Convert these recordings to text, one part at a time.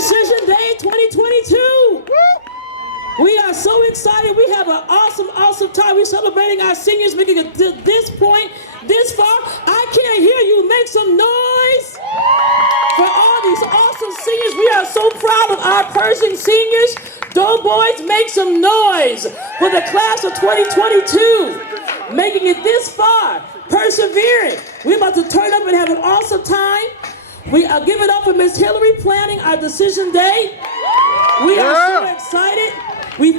Decision Day 2022. We are so excited. We have an awesome time. We're celebrating our seniors making it to this point, this far. I can't hear you. Make some noise for all these awesome seniors. We are so proud of our Pershing seniors. Doughboys, make some noise for the class of 2022. Making it this far, persevering. We're about to turn up and have an awesome time. We are giving up for Miss Hillary planning our decision day. We are so excited. We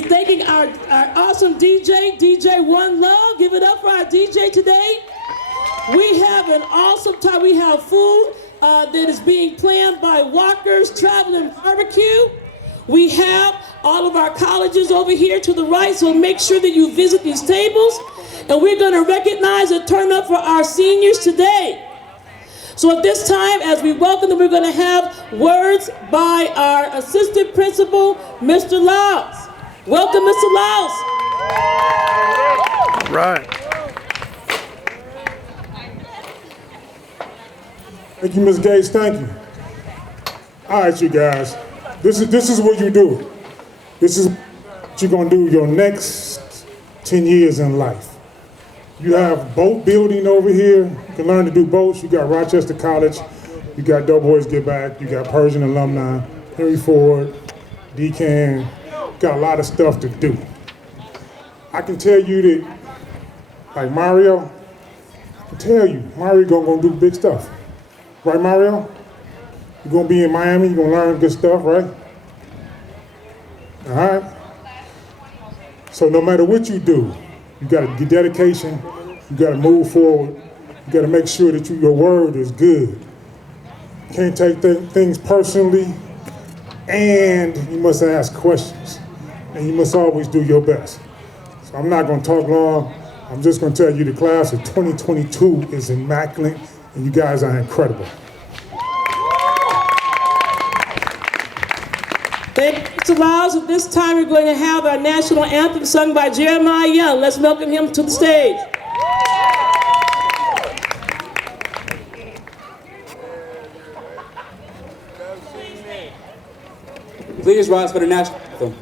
thanking our awesome DJ One Love. Give it up for our DJ today. We have an awesome time. We have food that is being planned by Walker's Traveling Barbecue. We have all of our colleges over here to the right, so make sure that you visit these tables. And we're going to recognize and turn up for our seniors today. So at this time, as we welcome them, we're going to have words by our assistant principal, Mr. Laus. Welcome, Mr. Laus. Right. Thank you, Ms. Gates. Thank you. All right, you guys. This is what you do. This is what you're going to do your next 10 years in life. You have boat building over here. You can learn to do boats. You got Rochester College. You got Doughboys Get Back. You got Pershing alumni, Henry Ford, Decan. Got a lot of stuff to do. I can tell you that, like Mario, I can tell you, Mario gonna do big stuff. Right, Mario? You're gonna be in Miami, you're gonna learn good stuff, right? All right? So no matter what you do, you gotta get dedication, you gotta move forward, you gotta make sure that your word is good. You can't take things personally, and you must ask questions, and you must always do your best. So I'm not gonna talk long, I'm just gonna tell you the class of 2022 is immaculate, and you guys are incredible. Thank you, Mr. Laus. At this time, we're going to have our national anthem sung by Jeremiah Young. Let's welcome him to the stage. Please rise for the national anthem.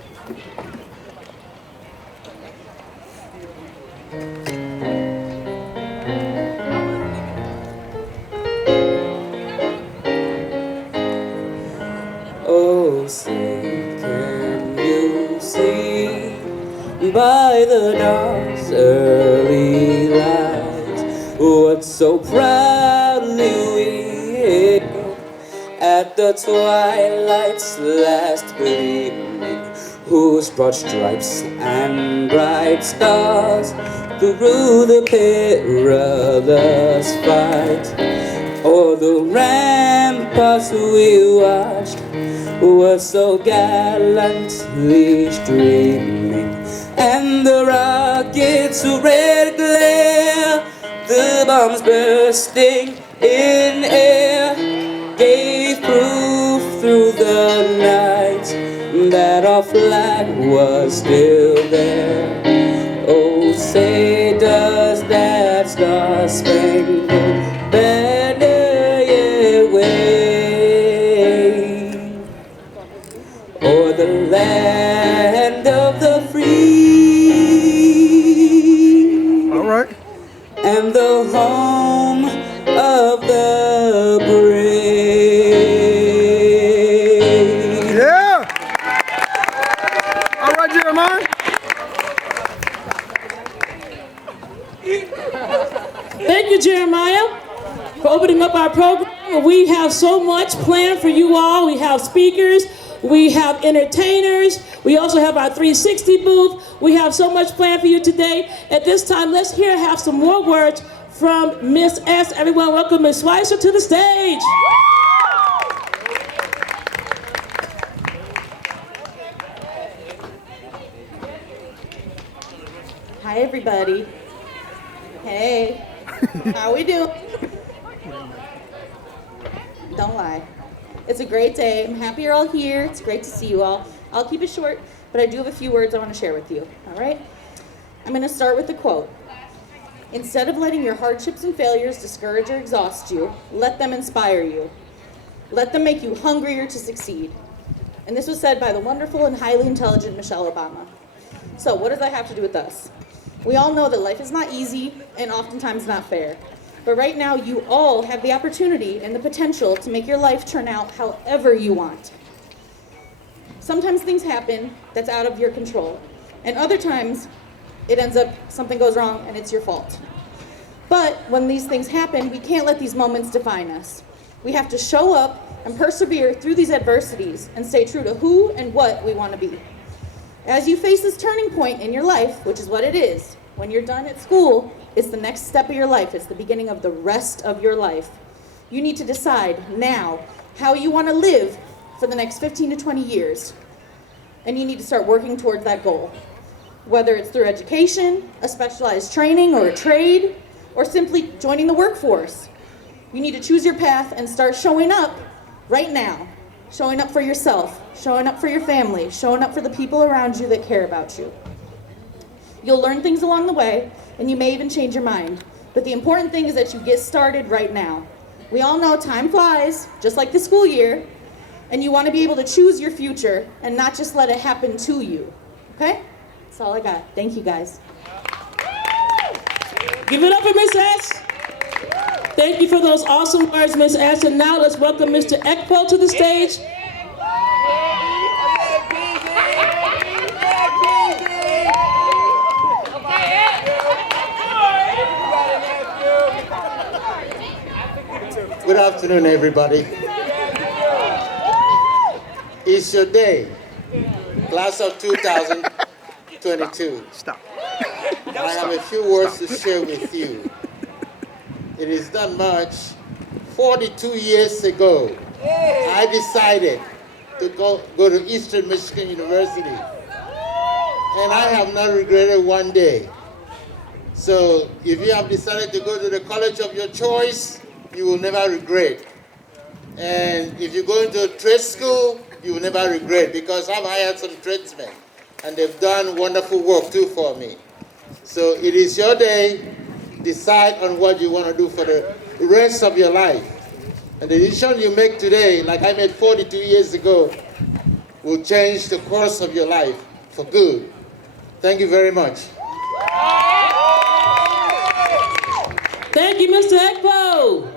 Oh, say, can you see by the dawn's early light what so proudly we hailed at the twilight's last gleaming, whose broad stripes and bright stars through the perilous fight o'er the ramparts we watched were so gallantly streaming, and the rockets' red glare, the bombs bursting in air, gave proof through the night that our flag was still there. Oh, say does that star-spangled banner yet wave o'er the land of the free? All right. And the home of the brave. Yeah. All right, Jeremiah. Thank you, Jeremiah, for opening up our program. We have so much planned for you all. We have speakers, we have entertainers, we also have our 360 booth. We have so much planned for you today. At this time, let's have some more words from Miss S. Everyone welcome Miss Schweitzer to the stage. Hi, everybody. Hey, how we doing? Don't lie. It's a great day. I'm happy you're all here. It's great to see you all. I'll keep it short, but I do have a few words I want to share with you, all right? I'm going to start with a quote. Instead of letting your hardships and failures discourage or exhaust you, let them inspire you. Let them make you hungrier to succeed. And this was said by the wonderful and highly intelligent Michelle Obama. So what does that have to do with us? We all know that life is not easy and oftentimes not fair. But right now, you all have the opportunity and the potential to make your life turn out however you want. Sometimes things happen that's out of your control. And other times, it ends up something goes wrong and it's your fault. But when these things happen, we can't let these moments define us. We have to show up and persevere through these adversities and stay true to who and what we want to be. As you face this turning point in your life, which is what it is, when you're done at school, it's the next step of your life. It's the beginning of the rest of your life. You need to decide now how you want to live for the next 15 to 20 years. And you need to start working towards that goal. Whether it's through education, a specialized training, or a trade, or simply joining the workforce. You need to choose your path and start showing up right now. Showing up for yourself, showing up for your family, showing up for the people around you that care about you. You'll learn things along the way, and you may even change your mind. But the important thing is that you get started right now. We all know time flies, just like the school year, and you want to be able to choose your future and not just let it happen to you. Okay? That's all I got. Thank you, guys. Give it up for Miss S. Thank you for those awesome words, Miss S. And now let's welcome Mr. Ekpo to the stage. Good afternoon, everybody. It's your day, class of 2022. Stop. I have a few words to share with you. It is not much. 42 years ago, I decided to go to Eastern Michigan University. And I have not regretted one day. So if you have decided to go to the college of your choice, you will never regret. And if you go into a trade school, you will never regret, because I've hired some tradesmen and they've done wonderful work too for me. So it is your day. Decide on what you want to do for the rest of your life. And the decision you make today, like I made 42 years ago, will change the course of your life for good. Thank you very much. Thank you, Mr. Ekpo.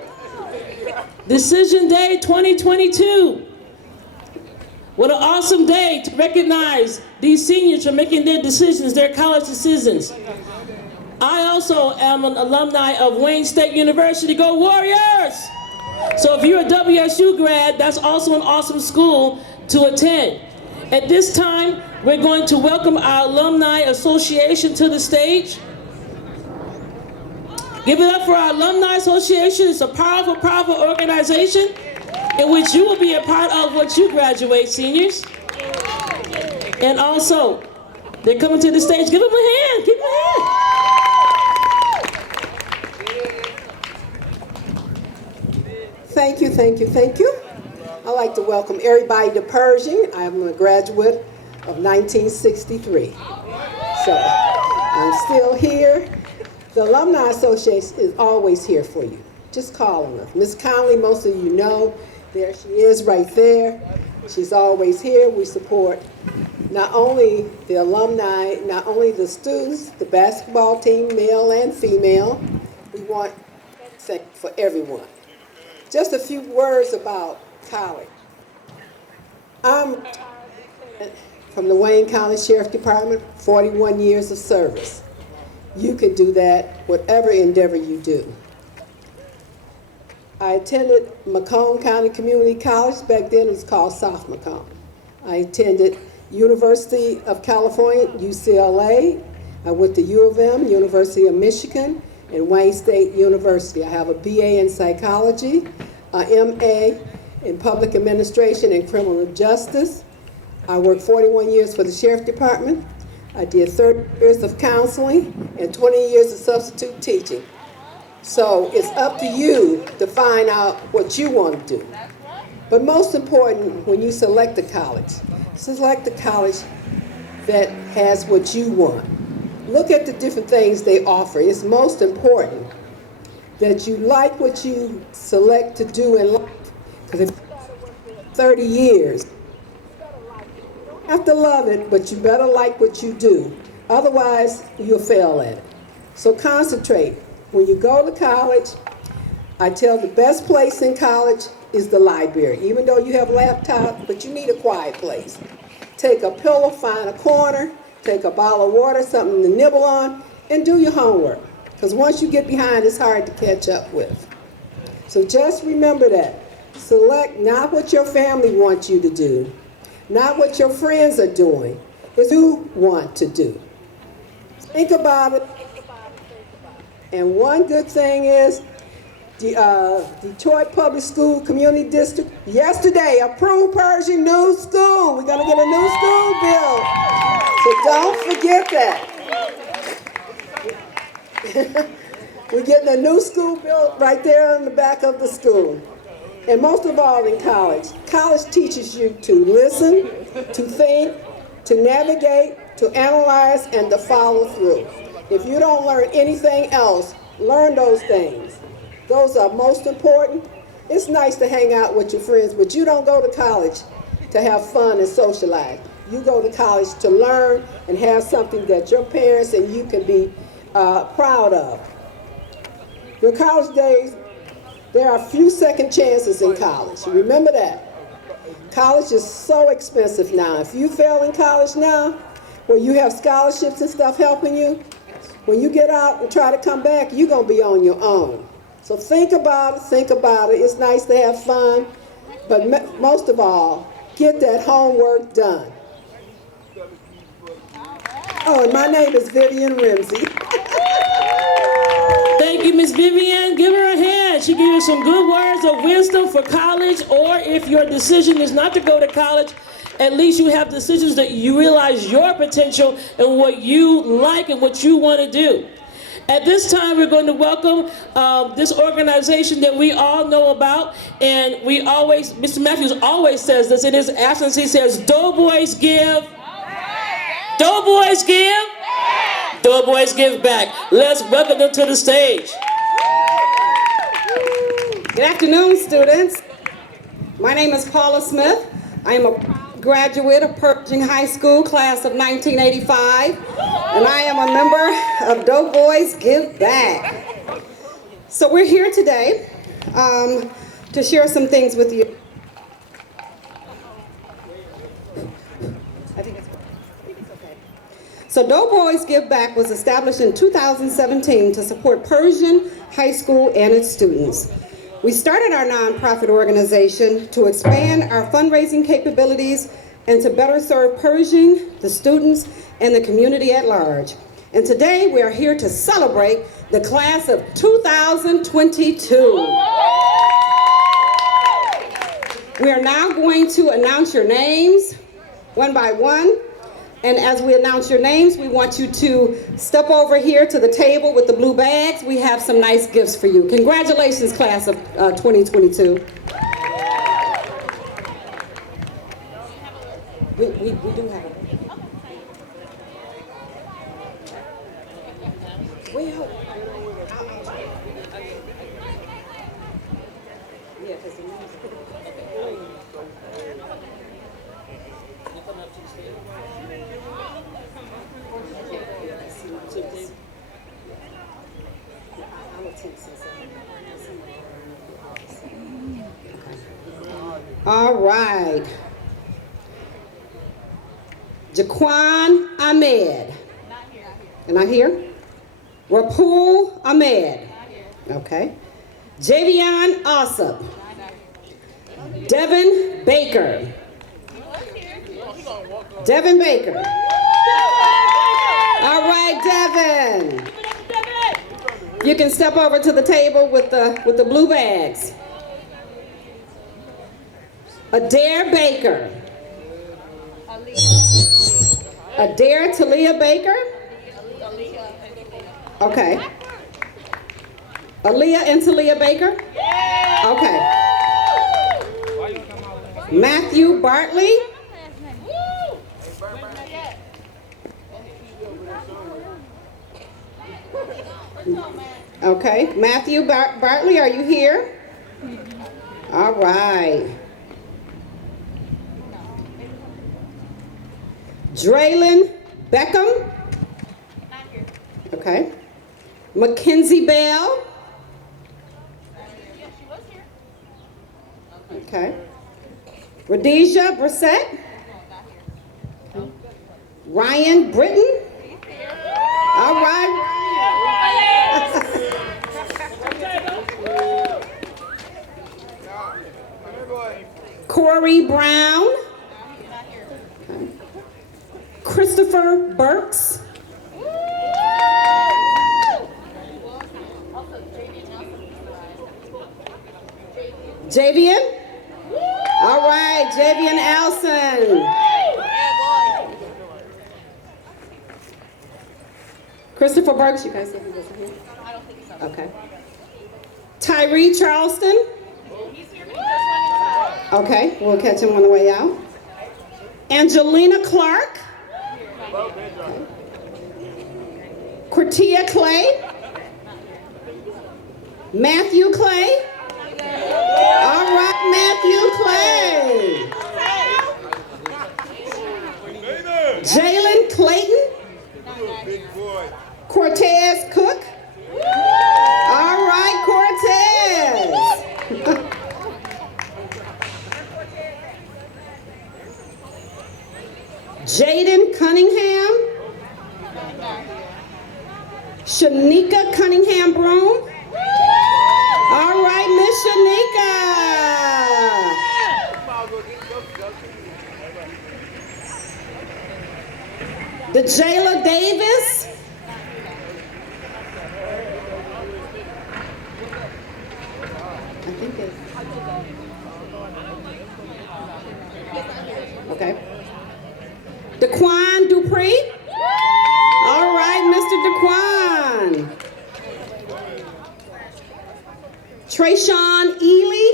Decision Day 2022. What an awesome day to recognize these seniors for making their decisions, their college decisions. I also am an alumni of Wayne State University. Go Warriors! So if you're a WSU grad, that's also an awesome school to attend. At this time, we're going to welcome our Alumni Association to the stage. Give it up for our Alumni Association. It's a powerful, powerful organization in which you will be a part of once you graduate, seniors. And also, they're coming to the stage. Give them a hand. Give them a hand. Thank you, thank you, thank you. I'd like to welcome everybody to Pershing. I'm a graduate of 1963. So I'm still here. The Alumni Association is always here for you. Just call on us. Miss Conley, most of you know, there she is right there. She's always here. We support not only the alumni, not only the students, the basketball team, male and female. We want for everyone. Just a few words about college. I'm from the Wayne County Sheriff Department, 41 years of service. You can do that, whatever endeavor you do. I attended Macomb County Community College. Back then it was called South Macomb. I attended University of California, UCLA. I went to U of M, University of Michigan, and Wayne State University. I have a BA in psychology, a MA in public administration and criminal justice. I worked 41 years for the Sheriff Department. I did 30 years of counseling and 20 years of substitute teaching. So it's up to you to find out what you want to do. But most important, when you select a college that has what you want. Look at the different things they offer. It's most important that you like what you select to do in life. Because if 30 years. You have to love it, but you better like what you do. Otherwise, you'll fail at it. So concentrate. When you go to college, I tell the best place in college is the library. Even though you have laptops, but you need a quiet place. Take a pillow, find a corner, take a bottle of water, something to nibble on, and do your homework. Because once you get behind, it's hard to catch up with. So just remember that. Select not what your family wants you to do, not what your friends are doing, it's what you want to do. Think about it. And one good thing is, the Detroit Public School Community District yesterday approved Pershing new school. We're gonna get a new school built. So don't forget that. We're getting a new school built right there in the back of the school. And most of all in college, college teaches you to listen, to think, to navigate, to analyze, and to follow through. If you don't learn anything else, learn those things. Those are most important. It's nice to hang out with your friends, but you don't go to college to have fun and socialize. You go to college to learn and have something that your parents and you can be proud of. Your college days, there are few second chances in college. Remember that. College is so expensive now. If you fail in college now, where you have scholarships and stuff helping you, when you get out and try to come back, you're going to be on your own. So think about it, think about it. It's nice to have fun, but most of all, get that homework done. Oh, and my name is Vivian Ramsey. Thank you, Miss Vivian. Give her a hand. She gave you some good words of wisdom for college, or if your decision is not to go to college, at least you have decisions that you realize your potential and what you like and what you want to do. At this time, we're going to welcome this organization that we all know about, and we always, Mr. Matthews always says this in his absence. He says, Doughboys give. Doughboys give. Doughboys give back. Let's welcome them to the stage. Good afternoon, students. My name is Paula Smith. I am a graduate of Pershing High School, class of 1985, and I am a member of Doughboys Give Back. So we're here today to share some things with you. I think it's okay. So Doughboys Give Back was established in 2017 to support Pershing High School and its students. We started our nonprofit organization to expand our fundraising capabilities and to better serve Pershing, the students, and the community at large. And today we are here to celebrate the class of 2022. We are now going to announce your names one by one. And as we announce your names, we want you to step over here to the table with the blue bags. We have some nice gifts for you. Congratulations, class of 2022. We do have a... Well, yeah, because the names... All right. Jaquan Ahmed. And I here? Rapul Ahmed. Okay. Javion Ossopp. Devin Baker. Devin Baker. All right, Devin. You can step over to the table with the blue bags. Adair Baker. Adair Talia Baker. Okay. Aaliyah and Talia Baker? Okay. Matthew Bartley. Okay, Matthew Bartley, are you here? All right. Draylin Beckham. Okay. Mackenzie Bell. Okay. Rhodesia Brissett. Ryan Britton. All right. Corey Brown. Okay. Christopher Burks. Javian. All right, Javian Alson. Christopher Burks, you guys see who was here? I don't think so. Okay. Tyree Charleston. Okay, we'll catch him on the way out. Angelina Clark. Okay. Cortia Clay. Matthew Clay. All right, Matthew Clay. Jalen Clayton. Cortez Cook. All right, Cortez. Jaden Cunningham. Shanika Cunningham Broom. All right, Miss Shanika. DeJayla Davis. I think it's okay. DeQuan Dupree. All right, Mr. DeQuan. Trayshawn Ely.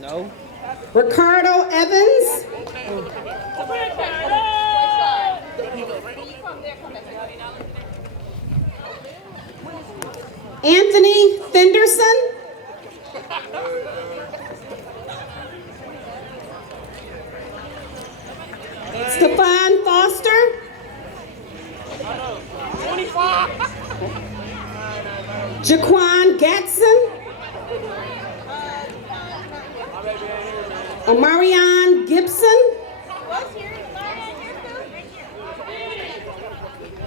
No. Ricardo Evans. Anthony Fenderson. Stefan Foster. Jaquan Gatson. Omarion Gibson.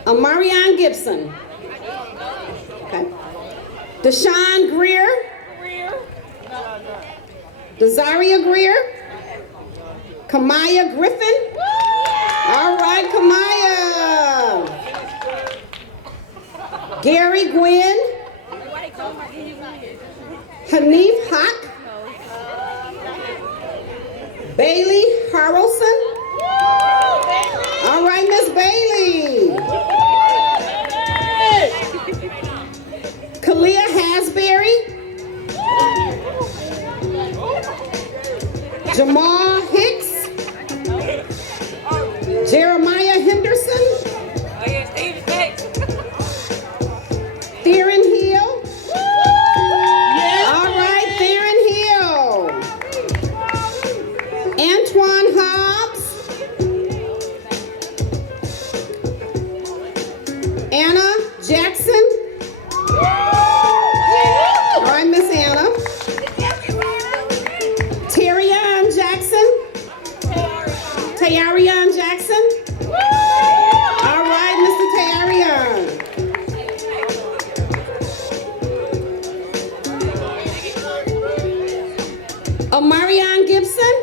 Omarion Gibson. Okay. Deshaun Greer. Desaria Greer. Kamaya Griffin. All right, Kamaya. Gary Gwynn. Hanif Haq. Bailey Harrelson. All right, Miss Bailey. Kalia Hasbury. Jamal Hicks. Jeremiah Henderson. Theron Hill. All right, Theron Hill. Antoine Hobbs. Anna Jackson. All right, Miss Anna. Terrion Jackson. Tayarion Jackson. All right, Mr. Tayarion. Omarion Gibson.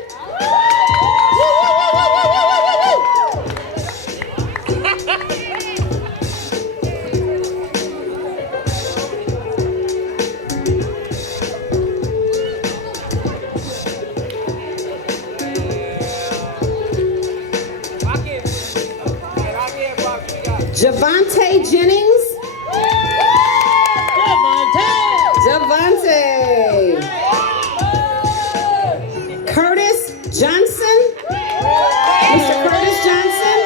Javante Jennings. Javante. Curtis Johnson. Mr. Curtis Johnson.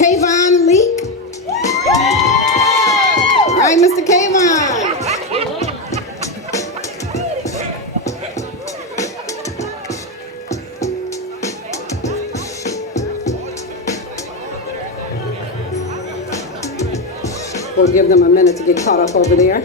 Kayvon Leak. All right, Mr. Kayvon. We'll give them a minute to get caught up over there.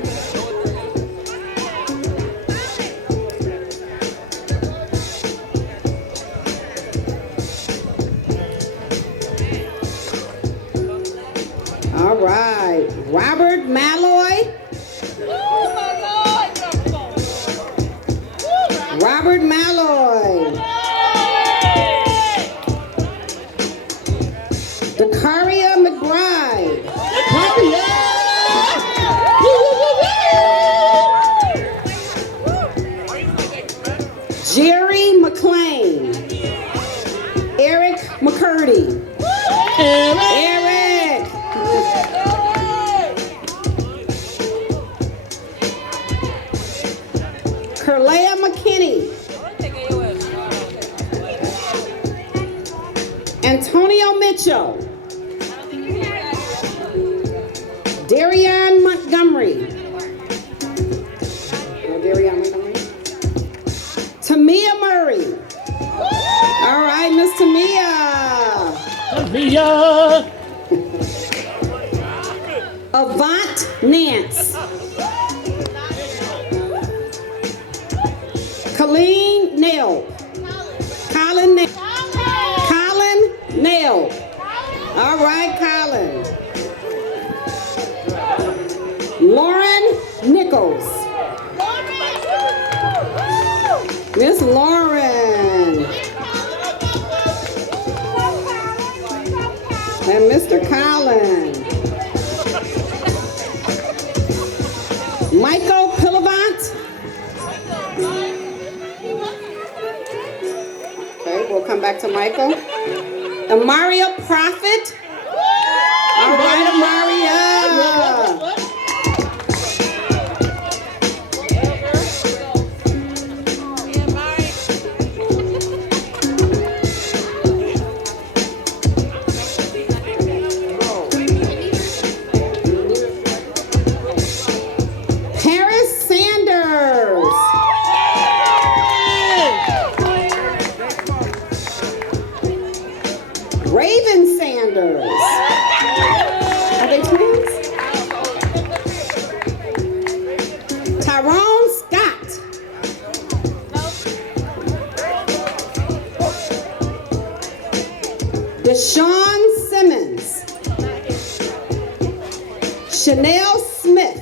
All right, Robert Malloy. Robert Malloy. Dakaria McBride. Jerry McLean. Eric McCurdy. Eric. Curlea McKinney. Antonio Mitchell. Darian Montgomery. Oh, Darian Montgomery. Tamia Murray. All right, Miss Tamia. Tamia. Avant Nance. Colleen Nail. Colin Nail. Colin Nail. All right, Colin. Lauren Nichols. Miss Lauren. And Mr. Colin. Michael Pillavant. Okay, we'll come back to Michael. Amaria Prophet. All right, Amaria. Paris Sanders. Raven Sanders. Are they twins? Tyrone Scott. Deshaun Simmons. Chanel Smith.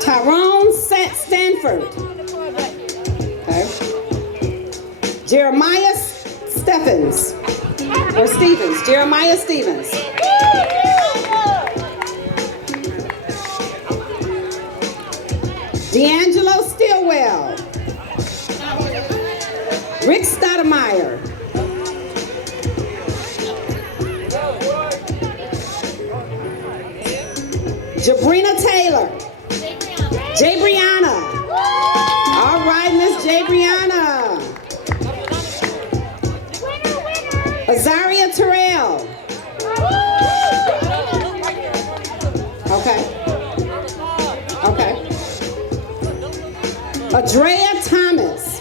Tyrone Stanford. Okay. Jeremiah Stevens. Or Stevens. Jeremiah Stevens. D'Angelo Stillwell. Rick Stoudemire. Jabrina Taylor. Jabriana. All right, Miss Jabriana. Azaria Terrell. Okay. Okay. Adrea Thomas.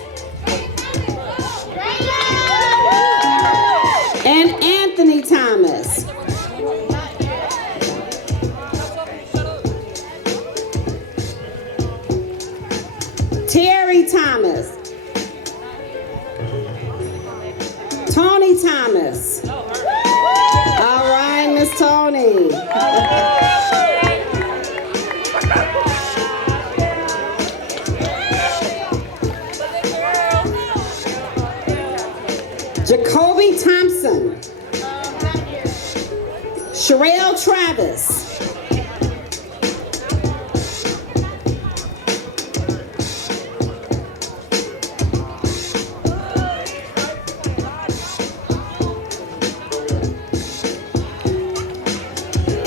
And Anthony Thomas. Terry Thomas. Tony Thomas. All right, Miss Tony. Jacoby Thompson. Sherelle Travis.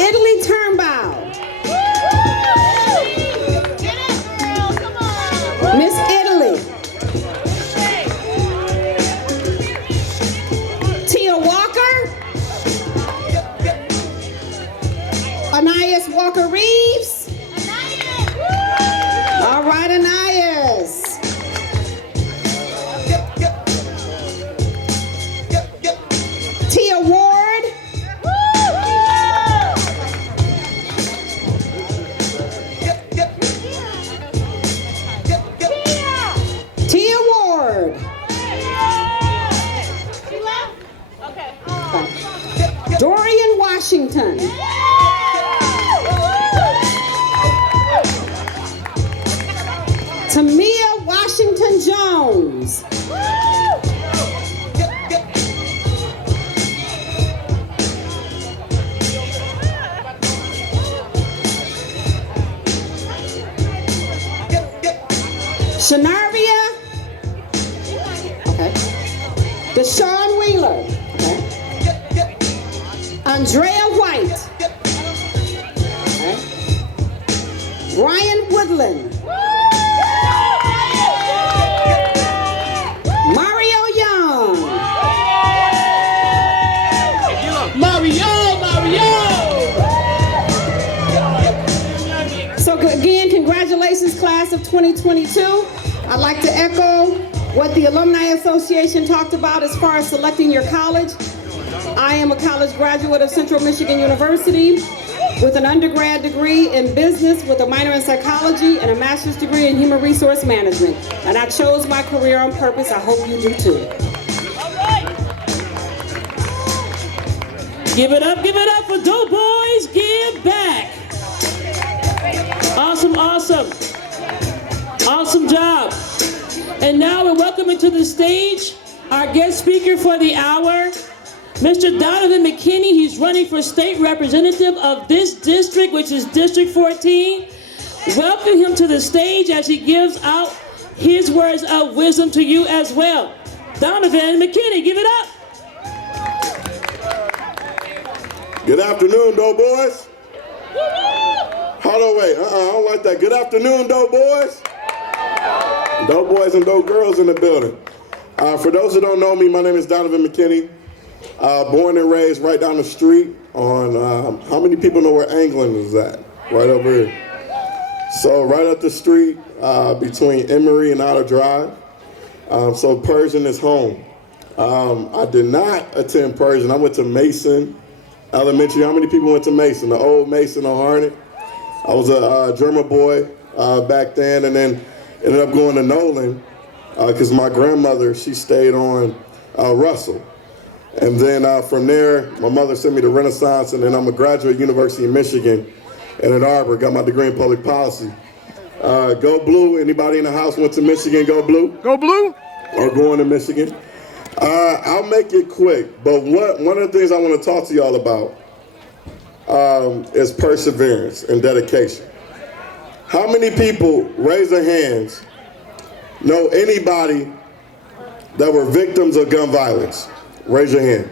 Italy Turnbow. Anais Walker Reeves. All right, Anais. Tia Ward. Tia Ward. Dorian Washington. Tamia Washington Jones. Shanaria. Okay. Deshaun Wheeler. Okay. Andrea White. Okay. Brian Woodland. Mario Young. So again, congratulations, class of 2022. I'd like to echo what the Alumni Association talked about as far as selecting your college. I am a college graduate of Central Michigan University with an undergrad degree in business with a minor in psychology and a master's degree in human resource management. And I chose my career on purpose. I hope you do too. Give it up for Dope Boys Give Back. Awesome, awesome. Awesome job. And now we're welcoming to the stage our guest speaker for the hour, Mr. Donovan McKinney. He's running for state representative of this district, which is District 14. Welcome him to the stage as he gives out his words of wisdom to you as well. Donovan McKinney, give it up. Good afternoon, Dope Boys. Hold on, wait. I don't like that. Good afternoon, Dope Boys. Dope Boys and Dope Girls in the building. For those who don't know me, my name is Donovan McKinney. Born and raised right down the street on, how many people know where England is at? Right over here. So right up the street between Emory and Outer Drive. So Pershing is home. I did not attend Pershing. I went to Mason Elementary. How many people went to Mason? The old Mason on Harnett. I was a drummer boy back then, and then ended up going to Nolan because my grandmother, she stayed on Russell. And then from there, my mother sent me to Renaissance, and then I'm a graduate of University of Michigan in Ann Arbor, got my degree in public policy. Go Blue. Anybody in the house went to Michigan? Go Blue. Go Blue. Or going to Michigan. I'll make it quick, but one of the things I want to talk to y'all about is perseverance and dedication. How many people, raise their hands, know anybody that were victims of gun violence? Raise your hand.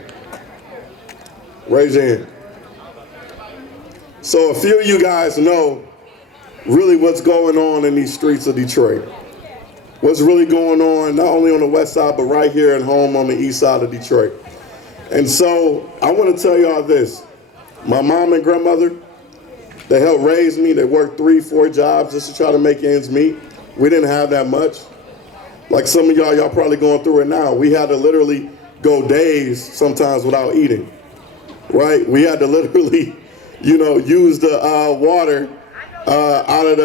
Raise your hand. So a few of you guys know really what's going on in these streets of Detroit. What's really going on, not only on the west side, but right here at home on the east side of Detroit. And so I want to tell y'all this. My mom and grandmother, they helped raise me. They worked 3-4 jobs just to try to make ends meet. We didn't have that much. Like some of y'all probably going through it now. We had to literally go days sometimes without eating, right? We had to literally, use the water out of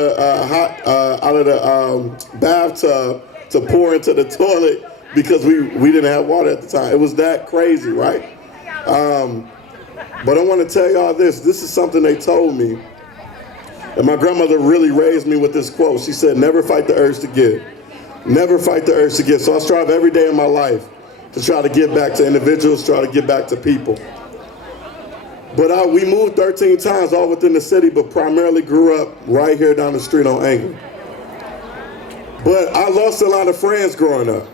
the bathtub to pour into the toilet because we didn't have water at the time. It was that crazy, right? But I want to tell y'all this. This is something they told me. And my grandmother really raised me with this quote. She said, never fight the urge to give. Never fight the urge to give. So I strive every day in my life to try to give back to individuals, try to give back to people. But we moved 13 times all within the city, but primarily grew up right here down the street on England. But I lost a lot of friends growing up.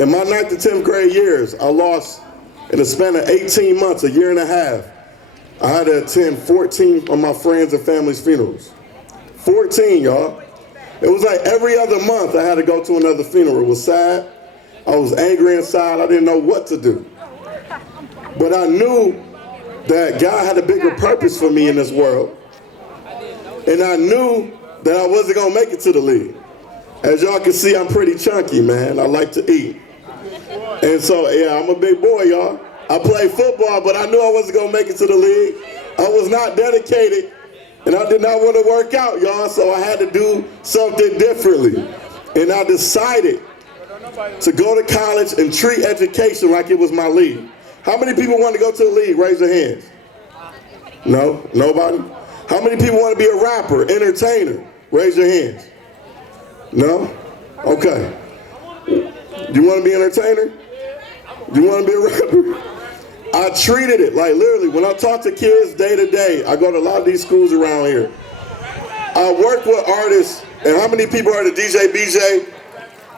In my 9th to 10th grade years, I lost, in a span of 18 months, a year and a half, I had to attend 14 of my friends and family's funerals. 14, y'all. It was like every other month I had to go to another funeral. It was sad. I was angry inside. I didn't know what to do. But I knew that God had a bigger purpose for me in this world. And I knew that I wasn't going to make it to the league. As y'all can see, I'm pretty chunky, man. I like to eat. And so, yeah, I'm a big boy, y'all. I played football, but I knew I wasn't going to make it to the league. I was not dedicated, and I did not want to work out, y'all, so I had to do something differently. And I decided to go to college and treat education like it was my league. How many people want to go to the league? Raise your hands. No? Nobody? How many people want to be a rapper, entertainer? Raise your hands. No? Okay. You want to be an entertainer? You want to be a rapper? I treated it like literally, when I talk to kids day to day, I go to a lot of these schools around here. I work with artists, and how many people heard of DJ BJ?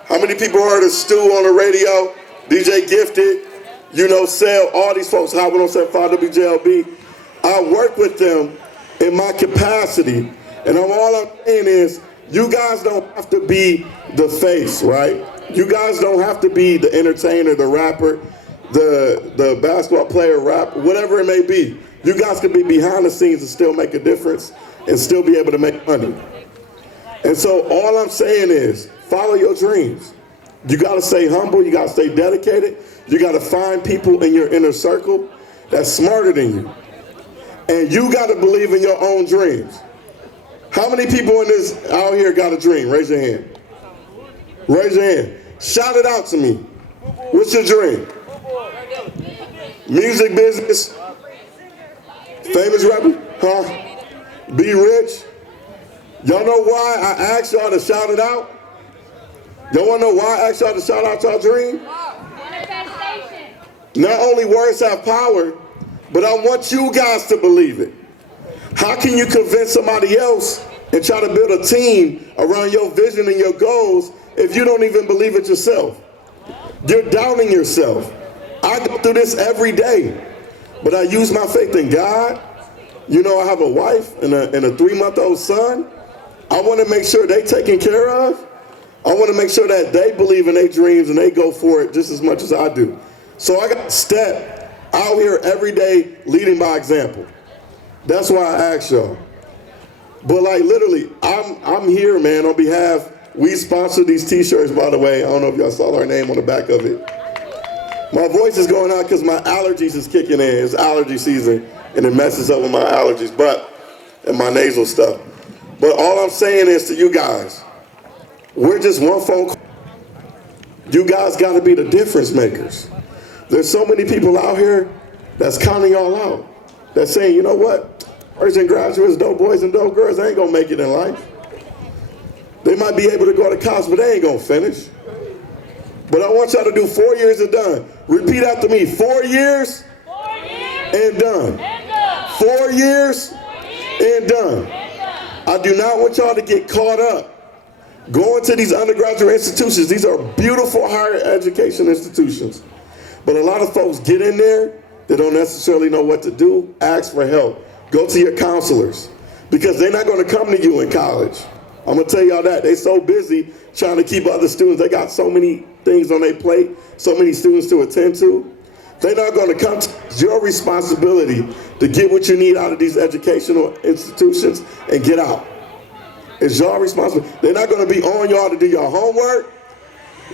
How many people heard of Stu on the radio? DJ Gifted, you know, Sell, all these folks, Hot 107.5 WJLB. I work with them in my capacity, and all I'm saying is, you guys don't have to be the face, right? You guys don't have to be the entertainer, the rapper, the basketball player, rapper, whatever it may be. You guys can be behind the scenes and still make a difference and still be able to make money. And so all I'm saying is, follow your dreams. You gotta stay humble, you gotta stay dedicated, you gotta find people in your inner circle that's smarter than you. And you gotta believe in your own dreams. How many people in this out here got a dream? Raise your hand. Raise your hand. Shout it out to me. What's your dream? Music business? Famous rapper? Huh? Be rich? Y'all know why I asked y'all to shout it out? Y'all wanna know why I asked y'all to shout out y'all dream? Not only words have power, but I want you guys to believe it. How can you convince somebody else and try to build a team around your vision and your goals if you don't even believe it yourself? You're doubting yourself. I go through this every day, but I use my faith in God. You know, I have a wife and a 3-month-old son. I want to make sure they're taken care of. I want to make sure that they believe in their dreams and they go for it just as much as I do. So I got to step out here every day leading by example. That's why I asked y'all. But like literally, I'm here, man, on behalf. We sponsor these t-shirts, by the way. I don't know if y'all saw our name on the back of it. My voice is going out because my allergies is kicking in. It's allergy season, and it messes up with my allergies, and my nasal stuff. But all I'm saying is to you guys, we're just one phone call. You guys got to be the difference makers. There's so many people out here that's counting y'all out. That's saying, you know what? Pershing graduates, dope boys and dope girls, they ain't gonna make it in life. They might be able to go to college, but they ain't gonna finish. But I want y'all to do 4 years and done. Repeat after me, 4 years, and done. 4 years and done. I do not want y'all to get caught up going to these undergraduate institutions. These are beautiful higher education institutions. But a lot of folks get in there, they don't necessarily know what to do. Ask for help. Go to your counselors, because they're not going to come to you in college. I'm going to tell y'all that. They're so busy trying to keep other students. They got so many things on their plate, so many students to attend to. They're not going to come to you. It's your responsibility to get what you need out of these educational institutions and get out. It's your responsibility. They're not going to be on y'all to do your homework.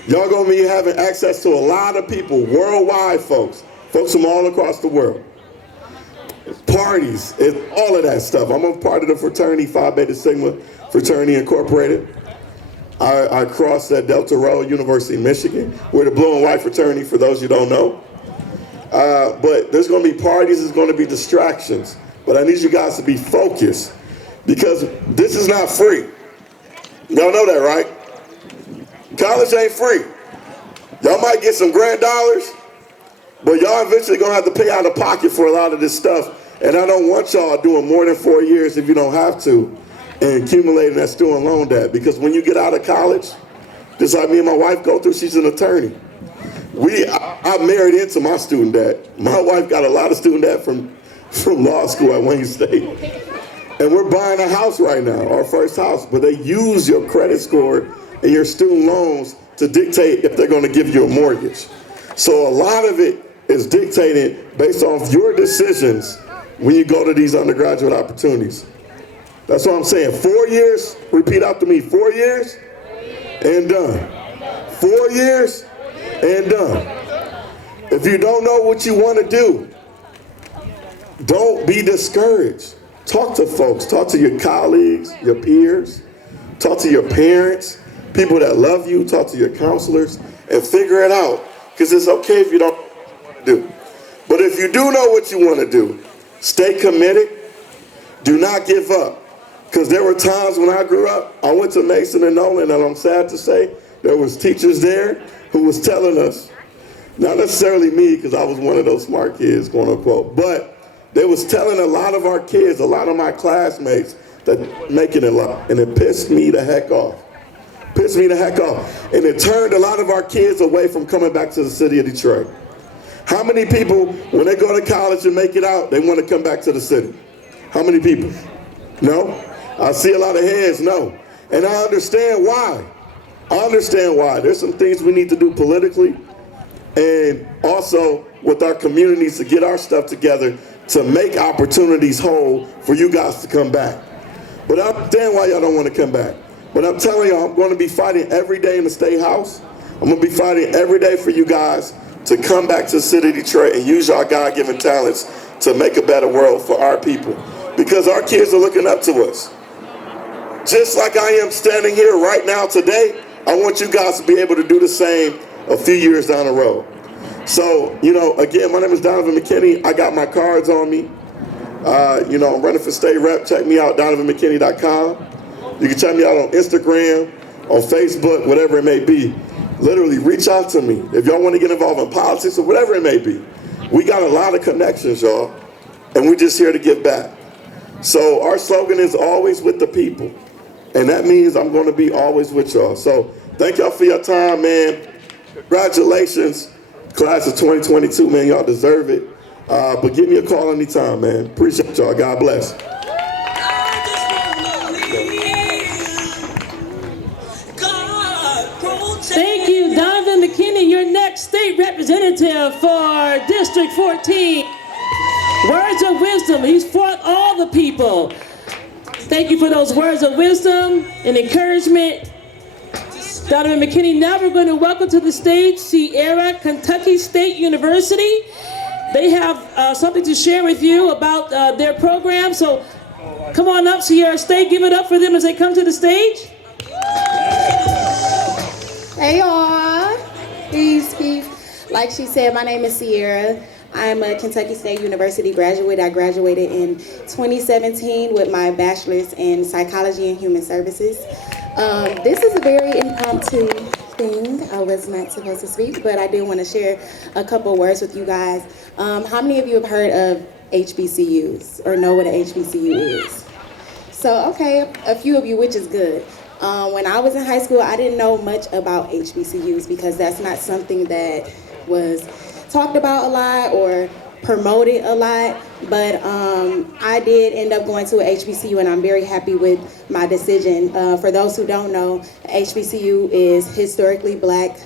Y'all going to be having access to a lot of people, worldwide folks from all across the world. Parties, and all of that stuff. I'm a part of the fraternity, Phi Beta Sigma Fraternity Incorporated. I crossed at Delta Road, University of Michigan. We're the blue and white fraternity, for those you don't know. But there's going to be parties, there's going to be distractions. But I need you guys to be focused, because this is not free. Y'all know that, right? College ain't free. Y'all might get some grand dollars, but y'all eventually gonna have to pay out of pocket for a lot of this stuff. And I don't want y'all doing more than 4 years if you don't have to, and accumulating that student loan debt. Because when you get out of college, just like me and my wife go through, she's an attorney. I married into my student debt. My wife got a lot of student debt from law school at Wayne State. And we're buying a house right now, our first house, but they use your credit score and your student loans to dictate if they're gonna give you a mortgage. So a lot of it is dictated based off your decisions when you go to these undergraduate opportunities. That's what I'm saying. 4 years, repeat after me, 4 years and done. 4 years and done. If you don't know what you want to do, don't be discouraged. Talk to folks, talk to your colleagues, your peers, talk to your parents, people that love you, talk to your counselors, and figure it out. Because it's okay if you don't know what you want to do. But if you do know what you want to do, stay committed. Do not give up. Because there were times when I grew up, I went to Mason and Nolan, and I'm sad to say, there was teachers there who was telling us, not necessarily me, because I was one of those smart kids, quote unquote, but they was telling a lot of our kids, a lot of my classmates, that they were making it up, and it pissed me the heck off. Pissed me the heck off. And it turned a lot of our kids away from coming back to the city of Detroit. How many people, when they go to college and make it out, they want to come back to the city? How many people? No? I see a lot of hands, no. And I understand why. I understand why. There's some things we need to do politically and also with our communities to get our stuff together to make opportunities whole for you guys to come back. But I understand why y'all don't want to come back. But I'm telling y'all, I'm going to be fighting every day in the State House. I'm going to be fighting every day for you guys to come back to the city of Detroit and use our God-given talents to make a better world for our people. Because our kids are looking up to us. Just like I am standing here right now today, I want you guys to be able to do the same a few years down the road. So, you know, again, my name is Donovan McKinney. I got my cards on me. You know, I'm running for state rep. Check me out, DonovanMcKinney.com. You can check me out on Instagram, on Facebook, whatever it may be. Literally, reach out to me. If y'all want to get involved in politics or whatever it may be. We got a lot of connections, y'all, and we're just here to give back. So our slogan is always with the people. And that means I'm going to be always with y'all. So thank y'all for your time, man. Congratulations, class of 2022, man. Y'all deserve it. But give me a call anytime, man. Appreciate y'all. God bless. Thank you, Donovan McKinney, your next state representative for District 14. Words of wisdom. He's for all the people. Thank you for those words of wisdom and encouragement. Donovan McKinney, now we're going to welcome to the stage Sierra Kentucky State University. They have something to share with you about their program. So come on up, Sierra State. Give it up for them as they come to the stage. Hey y'all. Peace. Like she said, my name is Sierra. I'm a Kentucky State University graduate. I graduated in 2017 with my bachelor's in psychology and human services. This is a very impromptu thing. I was not supposed to speak, but I did want to share a couple words with you guys. How many of you have heard of HBCUs or know what an HBCU is? So, okay, a few of you, which is good. When I was in high school, I didn't know much about HBCUs because that's not something that was talked about a lot or promoted a lot, but I did end up going to a HBCU and I'm very happy with my decision. For those who don't know, HBCU is historically black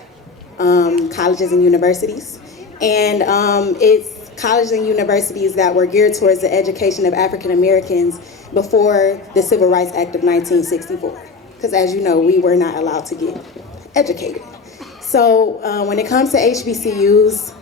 colleges and universities, and it's colleges and universities that were geared towards the education of African Americans before the Civil Rights Act of 1964, because as you know, we were not allowed to get educated. So when it comes to HBCUs,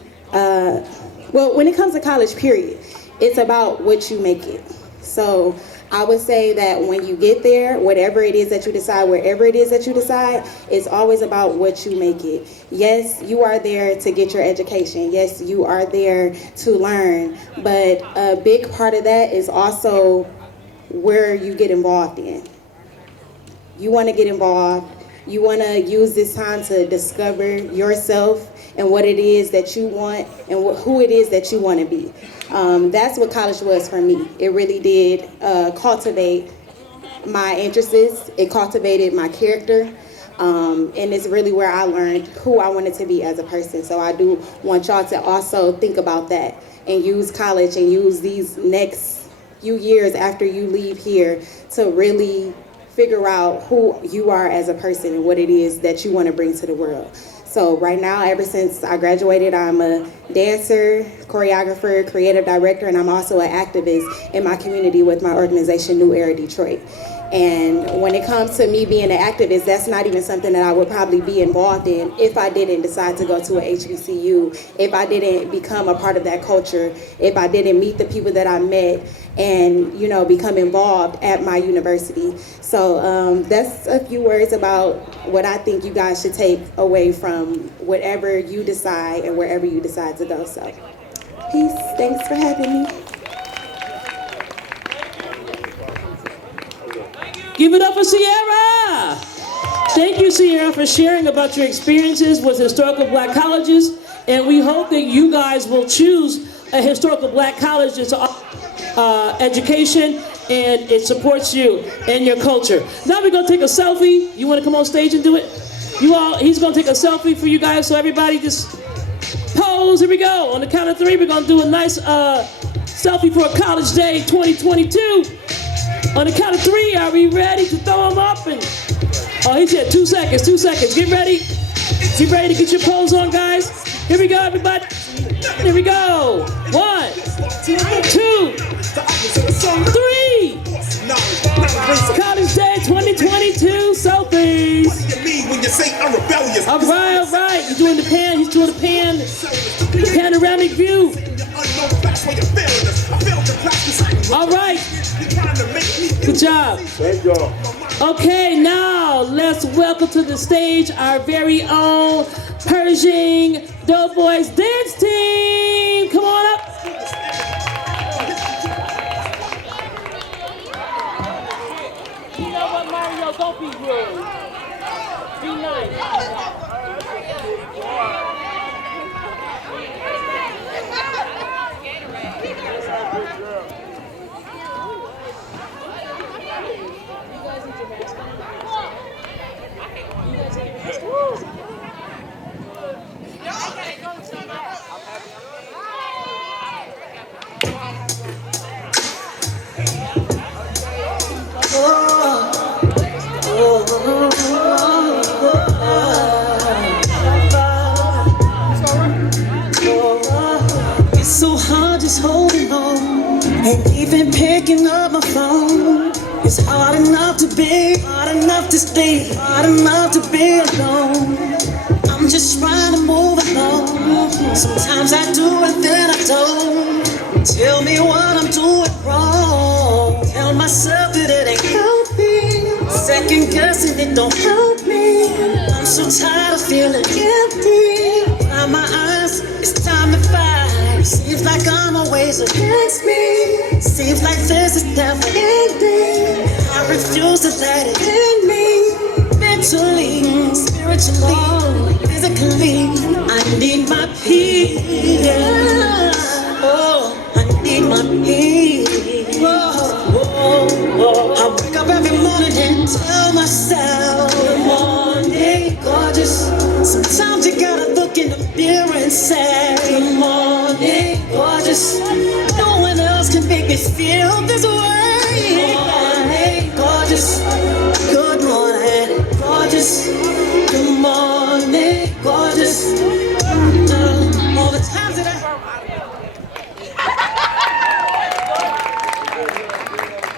well, when it comes to college, period, it's about what you make it. So I would say that when you get there, whatever it is that you decide, wherever it is that you decide, it's always about what you make it. Yes, you are there to get your education. Yes, you are there to learn. But a big part of that is also where you get involved in. You want to get involved. You want to use this time to discover yourself and what it is that you want and who it is that you want to be. That's what college was for me. It really did cultivate my interests. It cultivated my character. And it's really where I learned who I wanted to be as a person. So I do want y'all to also think about that and use college and use these next few years after you leave here to really figure out who you are as a person and what it is that you want to bring to the world. So right now, ever since I graduated, I'm a dancer, choreographer, creative director, and I'm also an activist in my community with my organization, New Era Detroit. And when it comes to me being an activist, that's not even something that I would probably be involved in if I didn't decide to go to a HBCU, if I didn't become a part of that culture, if I didn't meet the people that I met and, you know, become involved at my university. So that's a few words about what I think you guys should take away from whatever you decide and wherever you decide to go. So peace, thanks for having me. Give it up for Sierra! Thank you, Sierra, for sharing about your experiences with historical black colleges, and we hope that you guys will choose a historical black college that's education, and it supports you and your culture. Now we're gonna take a selfie. You wanna come on stage and do it? You all, he's gonna take a selfie for you guys, so everybody just pose. Here we go. On the count of 3, we're gonna do a nice selfie for a College Day 2022. On the count of 3, are we ready to throw them up? And oh, he said 2 seconds, 2 seconds. Get ready. Get ready to get your pose on, guys. Here we go, everybody. Here we go. 1, 2, 3. College Day 2022 selfies. All right. You're doing the pan. He's doing the pan. The panoramic view. All right. Good job. Thank y'all. Okay, now let's welcome to the stage our very own Pershing Doughboys dance team. Come on up. You know what, Mario? Don't be rude. Be nice. It's so hard just holding on and even picking up my phone. It's hard enough to be, hard enough to stay, hard enough to be alone. I'm just trying to move along. Sometimes I do and then I don't. Tell me what I'm doing wrong. Tell myself that it ain't healthy. Second guessing it don't help me. I'm so tired of feeling empty. Climb my eyes, it's time to fight. Seems like I'm always against me. Seems like this is never ending. I refuse to let it end me. Mentally, spiritually, physically, I need my peace. Oh, I need my peace. I wake up every morning and tell myself, good morning, gorgeous. Sometimes you gotta look in the mirror and say, good morning, gorgeous. No one else can make me feel this way. Good morning, gorgeous. Good morning, gorgeous. Good morning, gorgeous. All the times that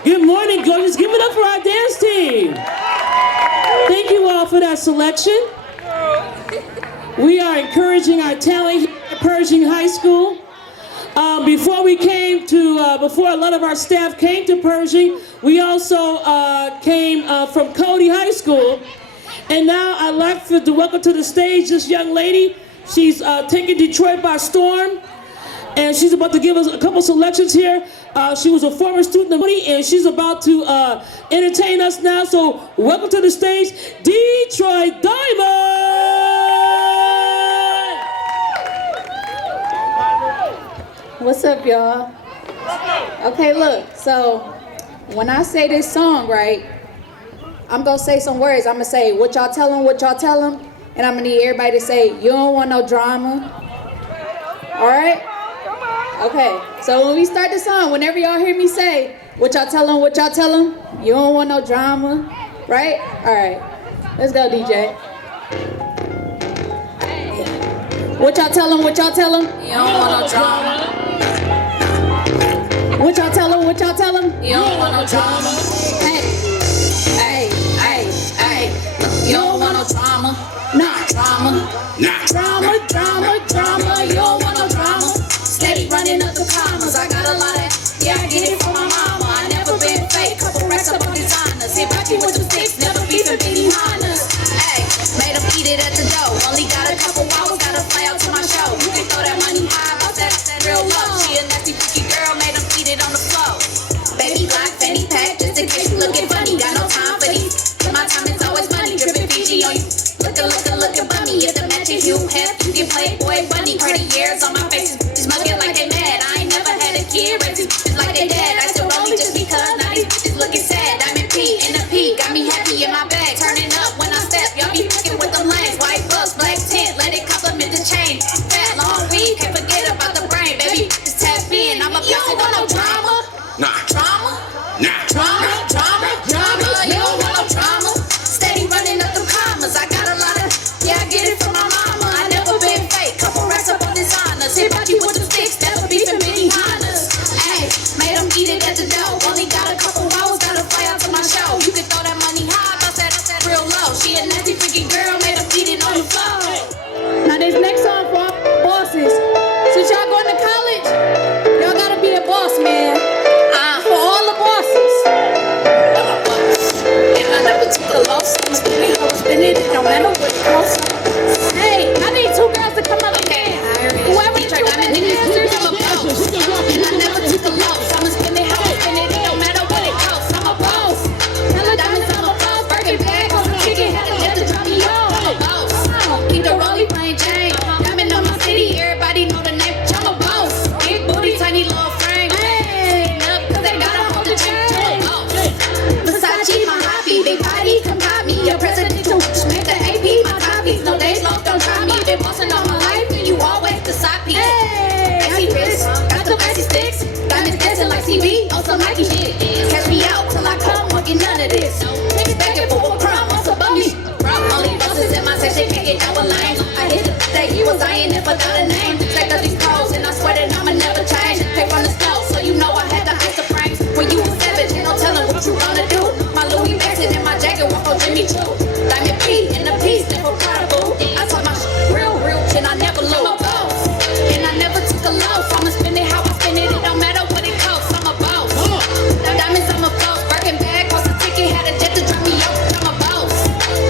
Good morning, gorgeous. Give it up for our dance team. Thank you all for that selection. We are encouraging our talent here at Pershing High School. Before a lot of our staff came to Pershing, we also came from Cody High School. And now I'd like to welcome to the stage this young lady. She's taking Detroit by storm. And she's about to give us a couple selections here. She was a former student of Moody, and she's about to entertain us now. So welcome to the stage, Detroit Diamond! What's up, y'all? Okay, look, so when I say this song, right, I'm gonna say some words. I'm gonna say, what y'all tell them, and I'm gonna need everybody to say, you don't want no drama. All right? Okay, so when we start the song, whenever y'all hear me say, what y'all tell them, you don't want no drama, right? All right, let's go, DJ. What y'all tell them? What y'all tell them? You don't want no drama. What y'all tell them? What y'all tell them? You don't want no drama. Hey, You don't want no drama. nah, Drama. Nah. Drama. You don't want no drama. Steady running up the commas. I got a lot of, yeah, I get it from my mama. I never been fake. Couple racks up on designers. Hit back with the sticks. Never beef and Benny Hannas. Hey, made them eat it at the dough. Only got a couple hours. Gotta fly out to my show. You can throw that money high. About that real love. She a nasty freaky girl. Made them eat it on the floor. Baby black fanny pack. Just in case you looking funny. Got no time for these. My time is always money. Dripping Fiji on you. Looking bummy. If the match is you have, you can play boy bunny. 30 years on my face. Just smoking like they mad. I ain't never had a kid. Raising bitches like they dead. I still only just because now these bitches looking sad. Diamond P in the P. Got me happy in my bag. Turning up when I step. Y'all be fucking with them lanes. White books, black tint. Let it compliment the chain. Fat long weed. Can't forget about the brain, baby. Just tap in. I'm a you don't want no drama. Nah. Drama. Nah. Drama. You don't want no drama. Steady running up them commas. I got a lot of, yeah, I get it from my mama. I never been fake. Couple racks up on designers. Hit about you with the sticks. Never beef and Benny Hannas. Hey, made them eat it at the dough. Only got a couple hours. Gotta fly out to my show. You can throw that money high. Bounce that real low. She a nasty freaky girl. Made them eat it on the floor. now this next song for our bosses. Since y'all going to college, y'all gotta be a boss, man. For all the bosses. And I never took a loss. I'm spinning, I was spinning it. No matter what it costs. Hey, I need two girls to come up again. Whoever you think answers, I'm a boss. And I never took a loss. I'm a spinning, I was spinning it. No matter what it costs. I'm a boss. Diamonds, I'm a boss. Birkin bag, on the chicken, had to let the drop me off. I'm a boss. Keep the rollie plain Jane. Diamond on my city, everybody know the name. I'm a boss. Big booty, tiny little frame. Hey, up, cause they gotta hold the chain. I'm a boss. Versace, my hobby. Big body, come cop me. A presidential, make the AP, my copies. No days lost, don't try me. Been bossing all my life, and you always the side piece. Icy wrist, got the icy sticks. Diamonds dancing like TV, on some Nike shit. Catch me out till I come, won't get none of this. Begging for a crumb, on some bummy. Only bosses in my section, can't get down with lines. I hit the that you was eyeing it without a name. Stacked up these pros, and I swear that I'ma never change. Pay from the stove, so you know I had to ice the frames. When you was savage, ain't no telling what you gonna do. My Louis Vuitton in my jacket, walk on Jimmy Choo. Diamond P in the piece, never prodigal. I talk my real, and I never lose. I'm a boss, and I never took a loss. I'ma spend it how I spend it, it don't matter what it costs. I'm a boss. Diamonds, I'm a boss. Birkin bag, cost a ticket, had a jet to drop me out. I'm a boss.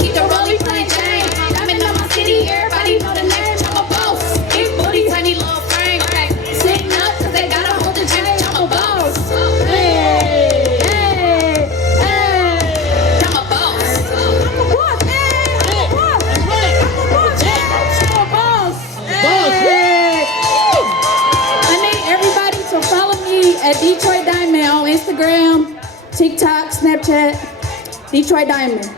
Keep the rollie plain Jane. Diamond on my city, everybody know the name. I'm a boss. Big booty, tiny little frame. Sitting up, cause they gotta hold the chain. I'm a boss. I'm a boss. I need everybody to follow me at Detroit Diamond on Instagram, TikTok, Snapchat, Detroit Diamond.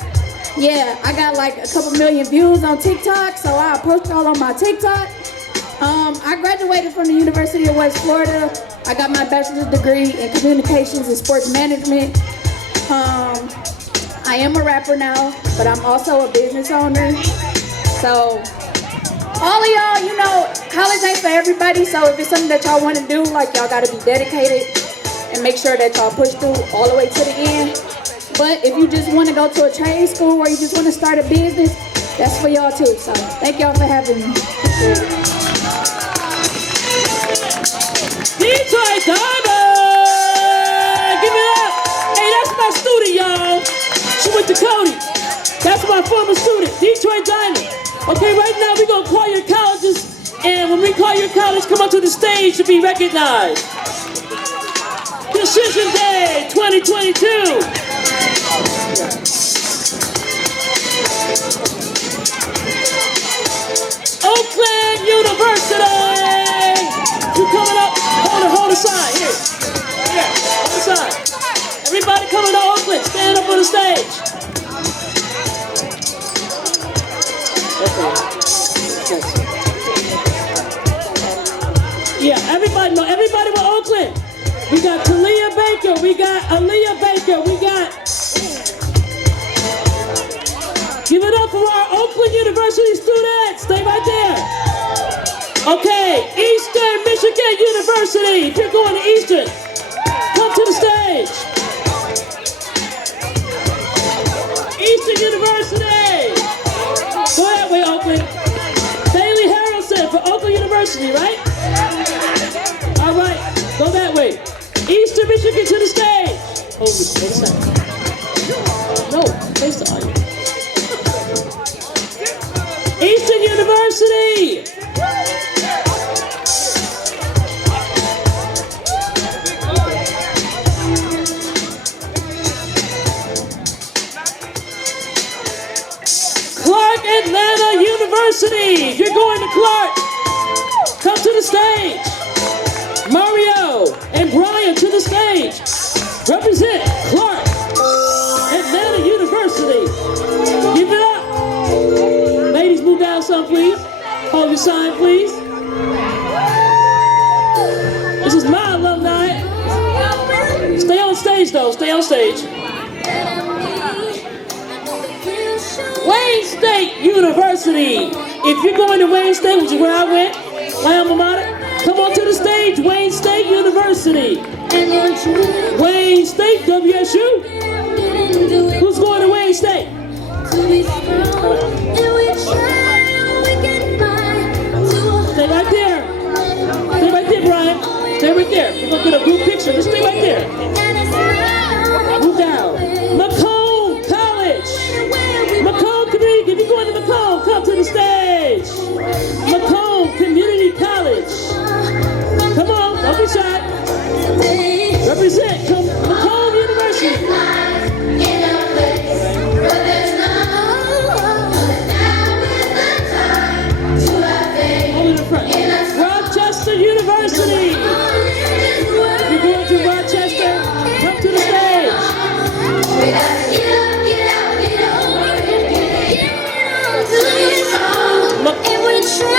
Yeah, I got like a couple million views on TikTok, so I'll post y'all on my TikTok. I graduated from the University of West Florida. I got my bachelor's degree in communications and sports management. I am a rapper now, but I'm also a business owner. So all of y'all, you know, college ain't for everybody, so if it's something that y'all want to do, like y'all gotta be dedicated and make sure that y'all push through all the way to the end. But if you just want to go to a trade school or you just want to start a business, that's for y'all too. So thank y'all for having me. Detroit Diamond! Give it up! Hey, that's my student, y'all. She went to Cody. That's my former student, Detroit Diamond. Okay, right now we're gonna call your colleges, and when we call your college, come up to the stage to be recognized. Decision Day 2022. Oakland University! You coming up? Hold the side, here. Yeah, hold the side. Everybody coming to Oakland, stand up on the stage. Yeah, everybody with Oakland. We got Talia Baker, we got Aaliyah Baker, we got... Give it up for our Oakland University students. Stay right there. Okay, Eastern Michigan University. If you're going to Eastern, come to the stage. Eastern University. Go that way, Oakland. Bailey Harrelson for Oakland University, right? All right, go that way. Eastern Michigan to the stage. Hold this, face that. No, face the audience. Eastern University. Clark Atlanta University. You're going to Clark. Come to the stage. Mario and Brian to the stage. Represent Clark Atlanta University. Give it up. Ladies, move down some, please. Hold your sign, please. This is my alumni. Stay on stage, though. Stay on stage. Wayne State University. If you're going to Wayne State, which is where I went, my alma mater, come on to the stage, Wayne State University. Wayne State, WSU. Who's going to Wayne State? Stay right there. Stay right there, Brian. Stay right there. We're going to get a group picture. Just stay right there. Move down. Macomb College. Macomb Community. If you're going to Macomb, come to the stage. Macomb Community College. Come on, don't be shy. Represent Macomb University. Hold in the front. Rochester University. You're going to Rochester, come to the stage.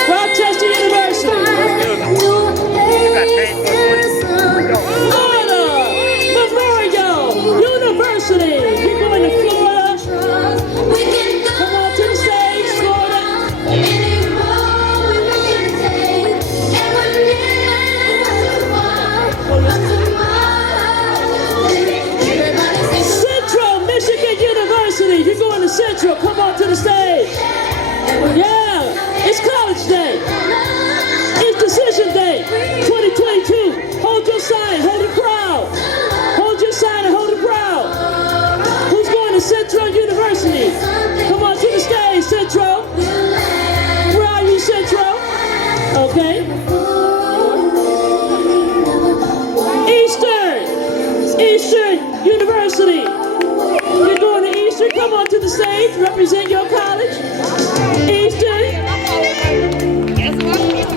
Rochester University. Florida Memorial University. You're going to Florida. Come on to the stage, Florida. Central Michigan University. You're going to Central. Come on to the stage. Yeah, it's college day. It's decision day. 2022. Hold your sign. Hold it proud. Hold your sign and hold it proud. Who's going to Central University? Come on to the stage, Central. Where are you, Central? Okay. Eastern University. You're going to Eastern. Come on to the stage. Represent your college. Eastern.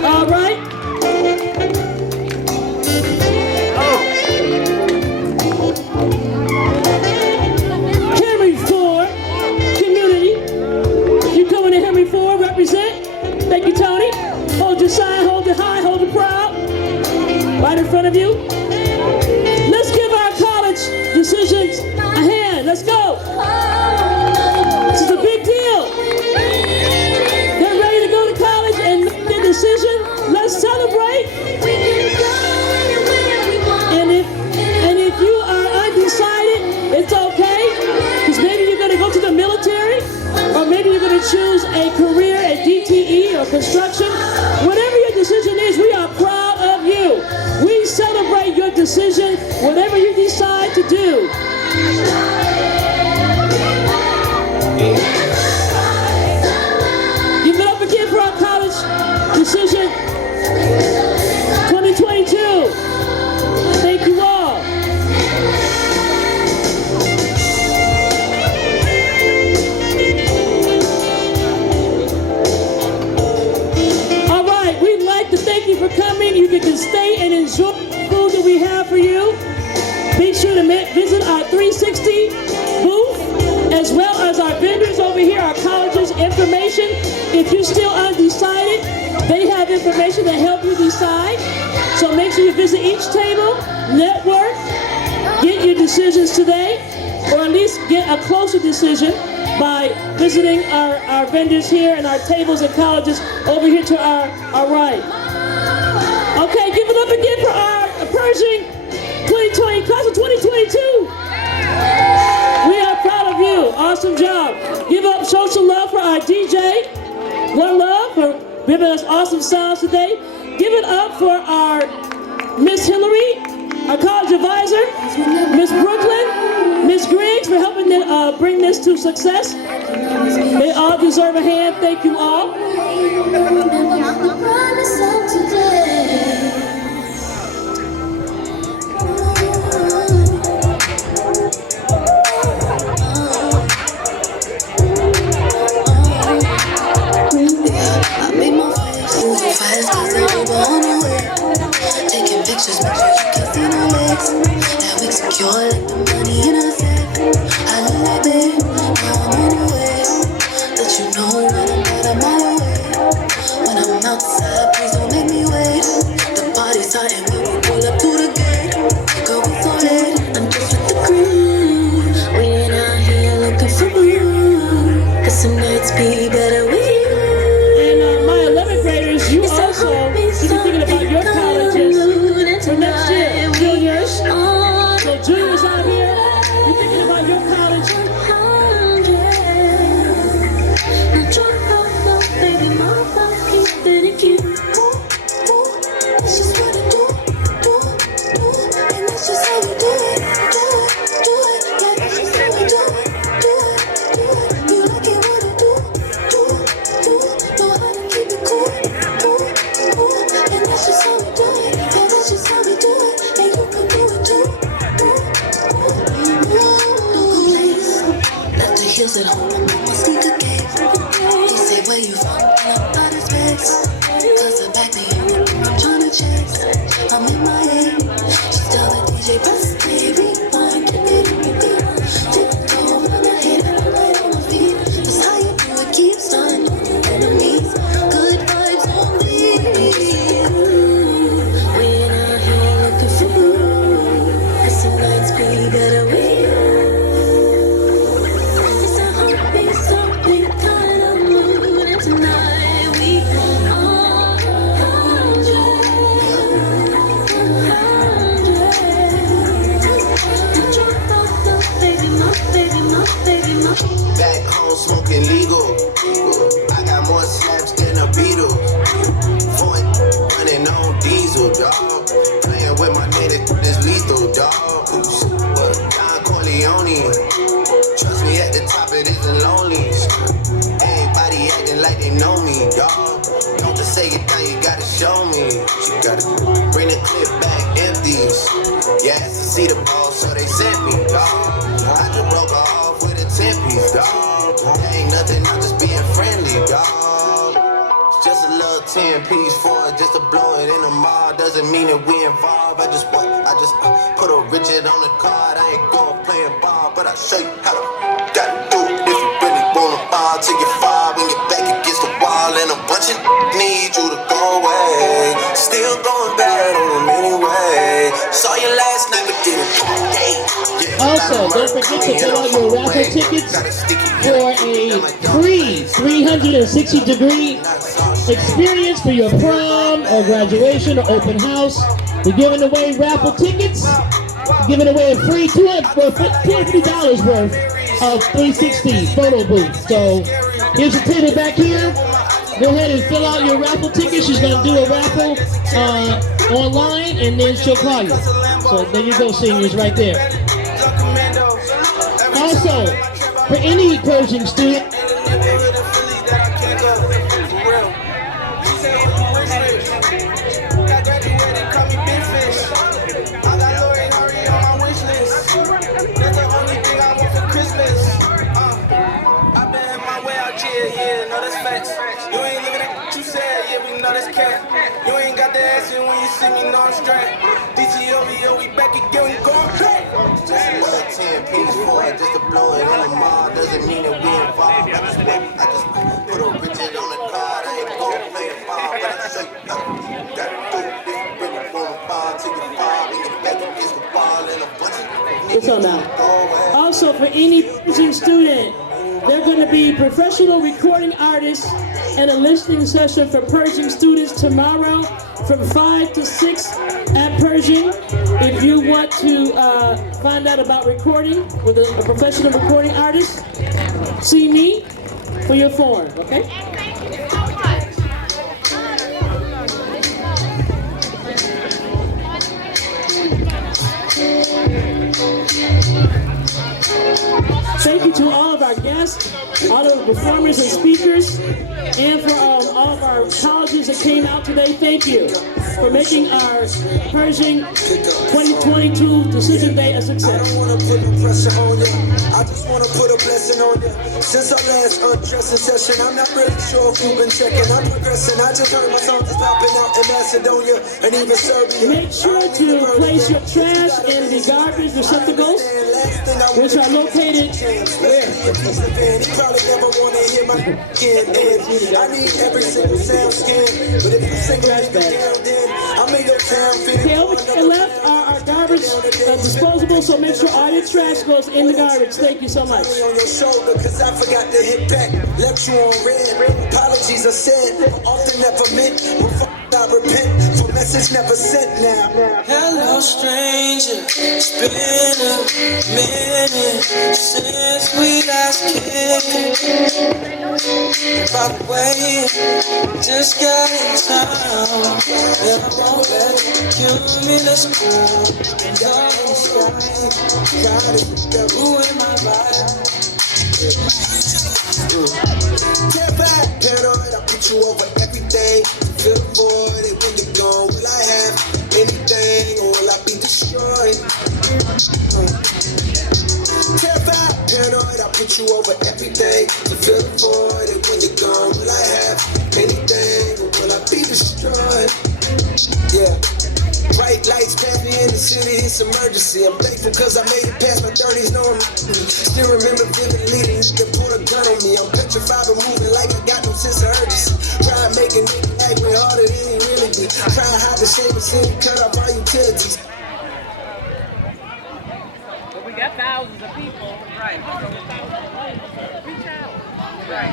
All right. Henry Ford Community. You're coming to Henry Ford. Represent. Thank you, Tony. Hold your sign. Hold it high. Hold it proud. Right in front of you. Let's give our college decisions a hand. Let's go. This is a big deal. They're ready to go to college and make their decision. Let's celebrate. And if you are undecided, it's okay. Because maybe you're going to go to the military, or maybe you're going to choose a career at DTE or construction. Whatever your decision is, we are proud of you. We celebrate your decision, whatever you decide to do. Give it up again for our college decision 2022. Thank you all. All right, we'd like to thank you for coming. You can stay and enjoy the food that we have for you. Be sure to visit our 360 booth, as well as our vendors over here, our college's information. If you're still undecided, they have information to help you decide. So make sure you visit each table, network, get your decisions today, or at least get a closer decision by visiting our vendors here and our tables and colleges over here to our right. Okay, give it up again for our Pershing 2020, class of 2022. We are proud of you. Awesome job. Give up social love for our DJ. One Love for giving us awesome sounds today. Give it up for our Miss Hillary, our college advisor, Miss Brooklyn, Miss Griggs for helping bring this to success. They all deserve a hand. Thank you all. Taking pictures, make sure you can see my legs. That we secure like the money in a safe. I look like that, now I'm on the way. Let you know when I'm out of my way. When I'm outside, please don't make me wait. The party's starting when we pull up to the gate. Girl, we so late, I'm just with the crew. We ain't out here looking for you. Cause some nights be better with you. And my 11th graders, you also should be thinking about your colleges for next year. Juniors, so juniors out here, you're thinking about your college. Baby, my heart keeps beating you. That's just what I do, and that's just how we do it, yeah, that's just how we do it. You like it what I do, know how to keep it cool, and that's just how we do it, yeah, that's just how we do it, and you can do it too. Don't complain, left the heels at home, I'm on my sneaker game. He say where you from, and I'm out of space. Cause the back me up, I'm tryna chase. I'm in my head, just tell the DJ press play, rewind, keep it in repeat. Tiptoe on my head, and I'm light on my feet. That's how you do it, keep stunning on your enemies. Good vibes only. We ain't out here looking for you. And some nights be better with you. It's a heartbeat, something kind of mood, and tonight we back home smoking legal. I got more slaps than a Beetle. Ford running on diesel, dog. Playing with my nigga, this lethal, dog. Don Corleone. Trust me, at the top it isn't lonely. Everybody acting like they know me, dog. Don't just say it now, you gotta show me. You gotta bring the clip back empties. Yeah, to see the ball, so they sent me, dog. I just broke her off with a 10-piece, dog. Ain't nothing, I'm just being friendly, dog. It's just a little 10-piece for it, just to blow it in the mall. Doesn't mean that we involved. I just put a Richard on the card. I ain't going playing ball, but I'll show you how to gotta do it. If you really wanna ball till you fall, when your back against the wall, and a bunch of need you to go away. Still going bad on them anyway. Saw you last night, but didn't day. Also, don't forget to fill out your raffle tickets for a free 360-degree experience for your prom or graduation or open house. We're giving away raffle tickets. We're giving away a free $250 worth of 360 photo booth. So here's your table back here. Go ahead and fill out your raffle ticket. She's going to do a raffle online, and then she'll call you. So there you go, seniors, right there. Also, for any Pershing student, You ain't looking at what you said, yeah, we know that's cat. You ain't got the ass in when you see me, know I'm straight. DTOVO, we back again, we going back. Just a little 10-piece for it, just to blow it in the mall. Doesn't mean that we involved. I just put a Richard on the card. I ain't going playing ball, but I'll show you how you gotta do it. If you really wanna ball till you fall, when your back against the wall, and a bunch of till now. Also, for any Pershing student, they're going to be professional recording artists and a listening session for Pershing students tomorrow from 5 to 6 at Pershing. If you want to find out about recording with a professional recording artist, see me for your form, okay? Thank you to all of our guests, all of the performers and speakers, and for all of our colleges that came out today. Thank you for making our Pershing 2022 Decision Day a success. I don't want to put no pressure on you. I just want to put a blessing on you. Since our last undressing session, I'm not really sure if you've been checking. I'm progressing. I just heard my song is popping out in Macedonia and even Serbia. Make sure to place your trash in the garbage receptacles, which are located where? He probably never want to hear my again. I need every single sound scan, but if you single down, then I make your town feel. Okay, over to the left are our garbage disposable, so make sure all your trash goes in the garbage. Thank you so much. On your shoulder, cause I forgot to hit back. Left you on red. Apologies are said, but often never meant. I repent for message never sent now. Hello, stranger. It's been a minute since we last kicked. By the way, just got in town. And I won't let you me let's go. God in the sky. God is the devil in my life. Terrified, paranoid, I put you over everything. Feel the void, and when you're gone, will I have anything or will I be destroyed? Terrified, paranoid, I put you over everything. Feel the void, and when you're gone, will I have anything or will I be destroyed? Yeah. Bright lights pass me in the city, it's emergency. I'm thankful cause I made it past my 30s, no I'm still remember vividly the pull a gun on me. I'm petrified but moving like I got no sense of urgency. Try making niggas act way harder than he really be. Try to hide the shame and sin, cut off our utilities. But we got thousands of people. Right. Reach out. Right.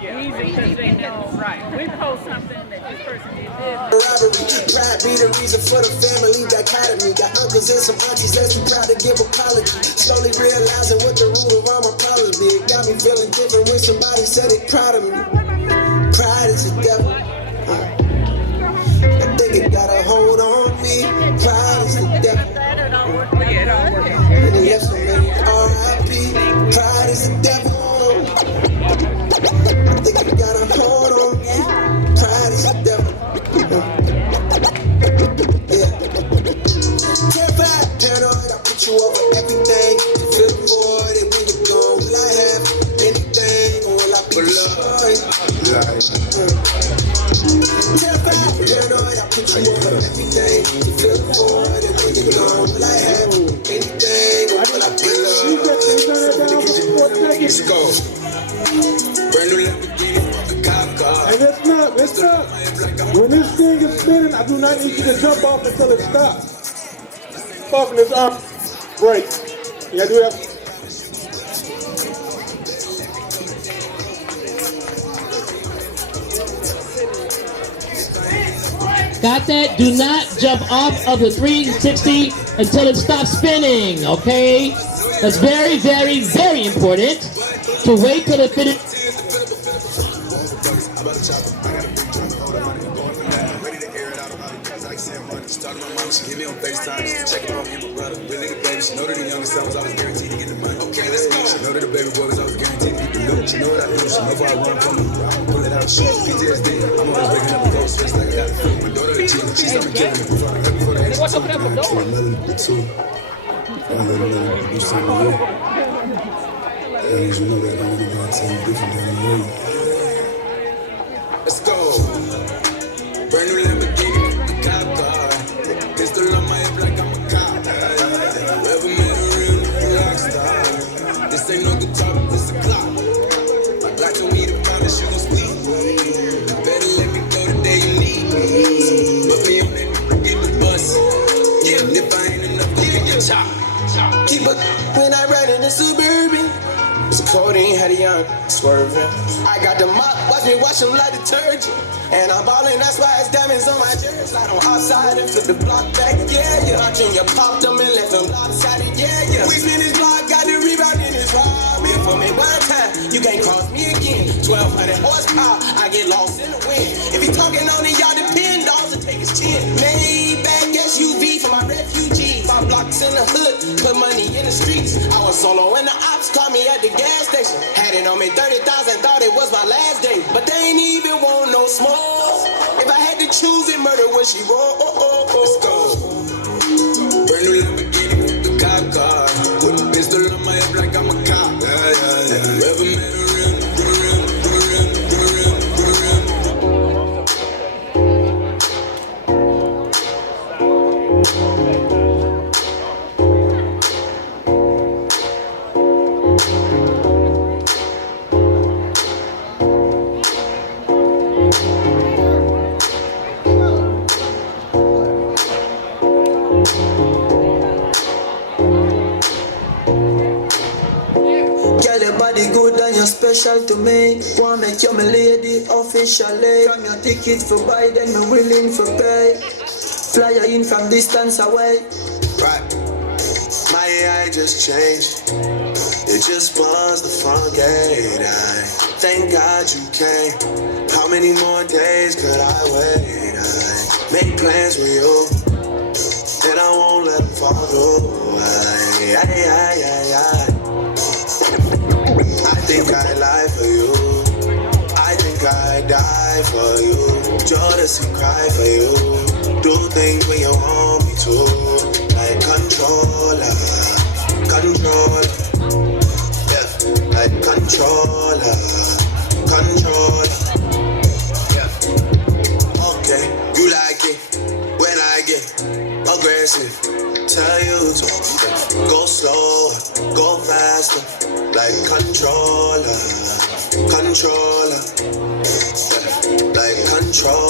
Easy because they know, right. We post something that this person did this. Robbery, pride be the reason for the family dichotomy. Got uncles and some aunties that's too proud to give apology. Slowly realizing what the root of all my problems be. It got me feeling different when somebody said it proud of me. Pride is the devil. I think it got a hold on me. Pride is the devil. And it left so many R.I.P. Pride is the devil. I think it got a hold on me. Pride is the devil. Yeah. Terrified, paranoid, I put you over everything. You feel the void, and when you're gone, will I have anything or will I be destroyed? Terrified, paranoid, I put you over everything. You feel the void, and when you're gone, will I have anything or will I be destroyed? Let's go. Brand new Lamborghini, a cop car. And it's not. When this thing is spinning, I do not need you to jump off until it stops. Off in this arm. Break. You gotta do that. Got that? Do not jump off of the 360 until it stops spinning, okay? That's very, very, very important to wait till it finishes. Started my mom, she hit me on FaceTime just to check up on me and my brother. Really the baby, she know that the youngest son was always guaranteed to get the money. Okay, let's go. She know that the baby boy was always guaranteed to get the loot. She know what I do, she know if I run from me, I'ma pull it out, shoot PTSD. I'm always waking up with those face like I got the flu. My daughter the cheating, she's up and killing me. Before the What's up with that door? I'm gonna do something new. And you know that I'm gonna tell you different than you know. Let's go. Brand new Lamborghini, a cop car. Pistol on my hip like I'm a cop. Never met a real rock star. This ain't no guitar, this a clock. My Glock told me to promise you gon' speak. You better let me go the day you need me. Put me on that, get the bus. Keep a when I ride in the Suburban. So codeine had a young swerving. I got the mop, watch me wash them like detergent. And I'm ballin', that's why it's diamonds on my jersey. Slide on outside and flip the block back, yeah, yeah. My junior popped them and left them lopsided, yeah, yeah. We spin his block, got the rebound in his robin. For me one time, you can't cross me again. 1,200 horsepower, I get lost in the wind. If he talking on it, y'all depend, dogs will take his chin. Maybach SUV for my refugees. 5 blocks in the hood, put money in the streets. I was solo when the ops caught me at the gas station. Had it on me 30,000, thought it was my last day. But they ain't even want no smoke. If I had to choose it, murder would she roll? Let's go. Brand new Lamborghini, the cop car. With a pistol on my hip like I'm a cop. Yeah, yeah, yeah. Have you ever met a real? Good and you're special to me. Wanna make you my lady officially. From your ticket for buy, then me willing for pay. Fly you in from distance away. Right. My AI just changed. It just buzzed the front gate. I thank God you came. How many more days could I wait? I make plans with you, and I won't let them fall through. I think I'd lie for you. I think I'd die for you. Jealousy cry for you. Do things when you want me to. Like controller. Yeah, like controller. Yeah. Okay, you like it when I get aggressive. Tell you to go slower, go faster. Like controller, yeah, like controller.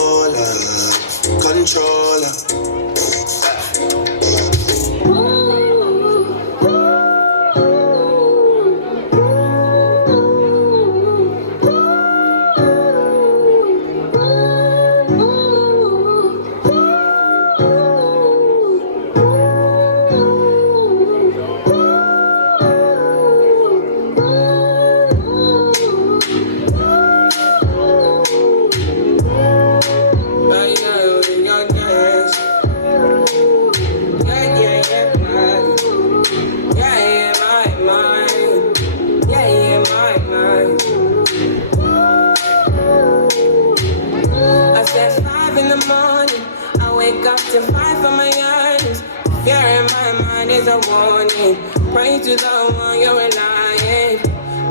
Pray to the one you're relying.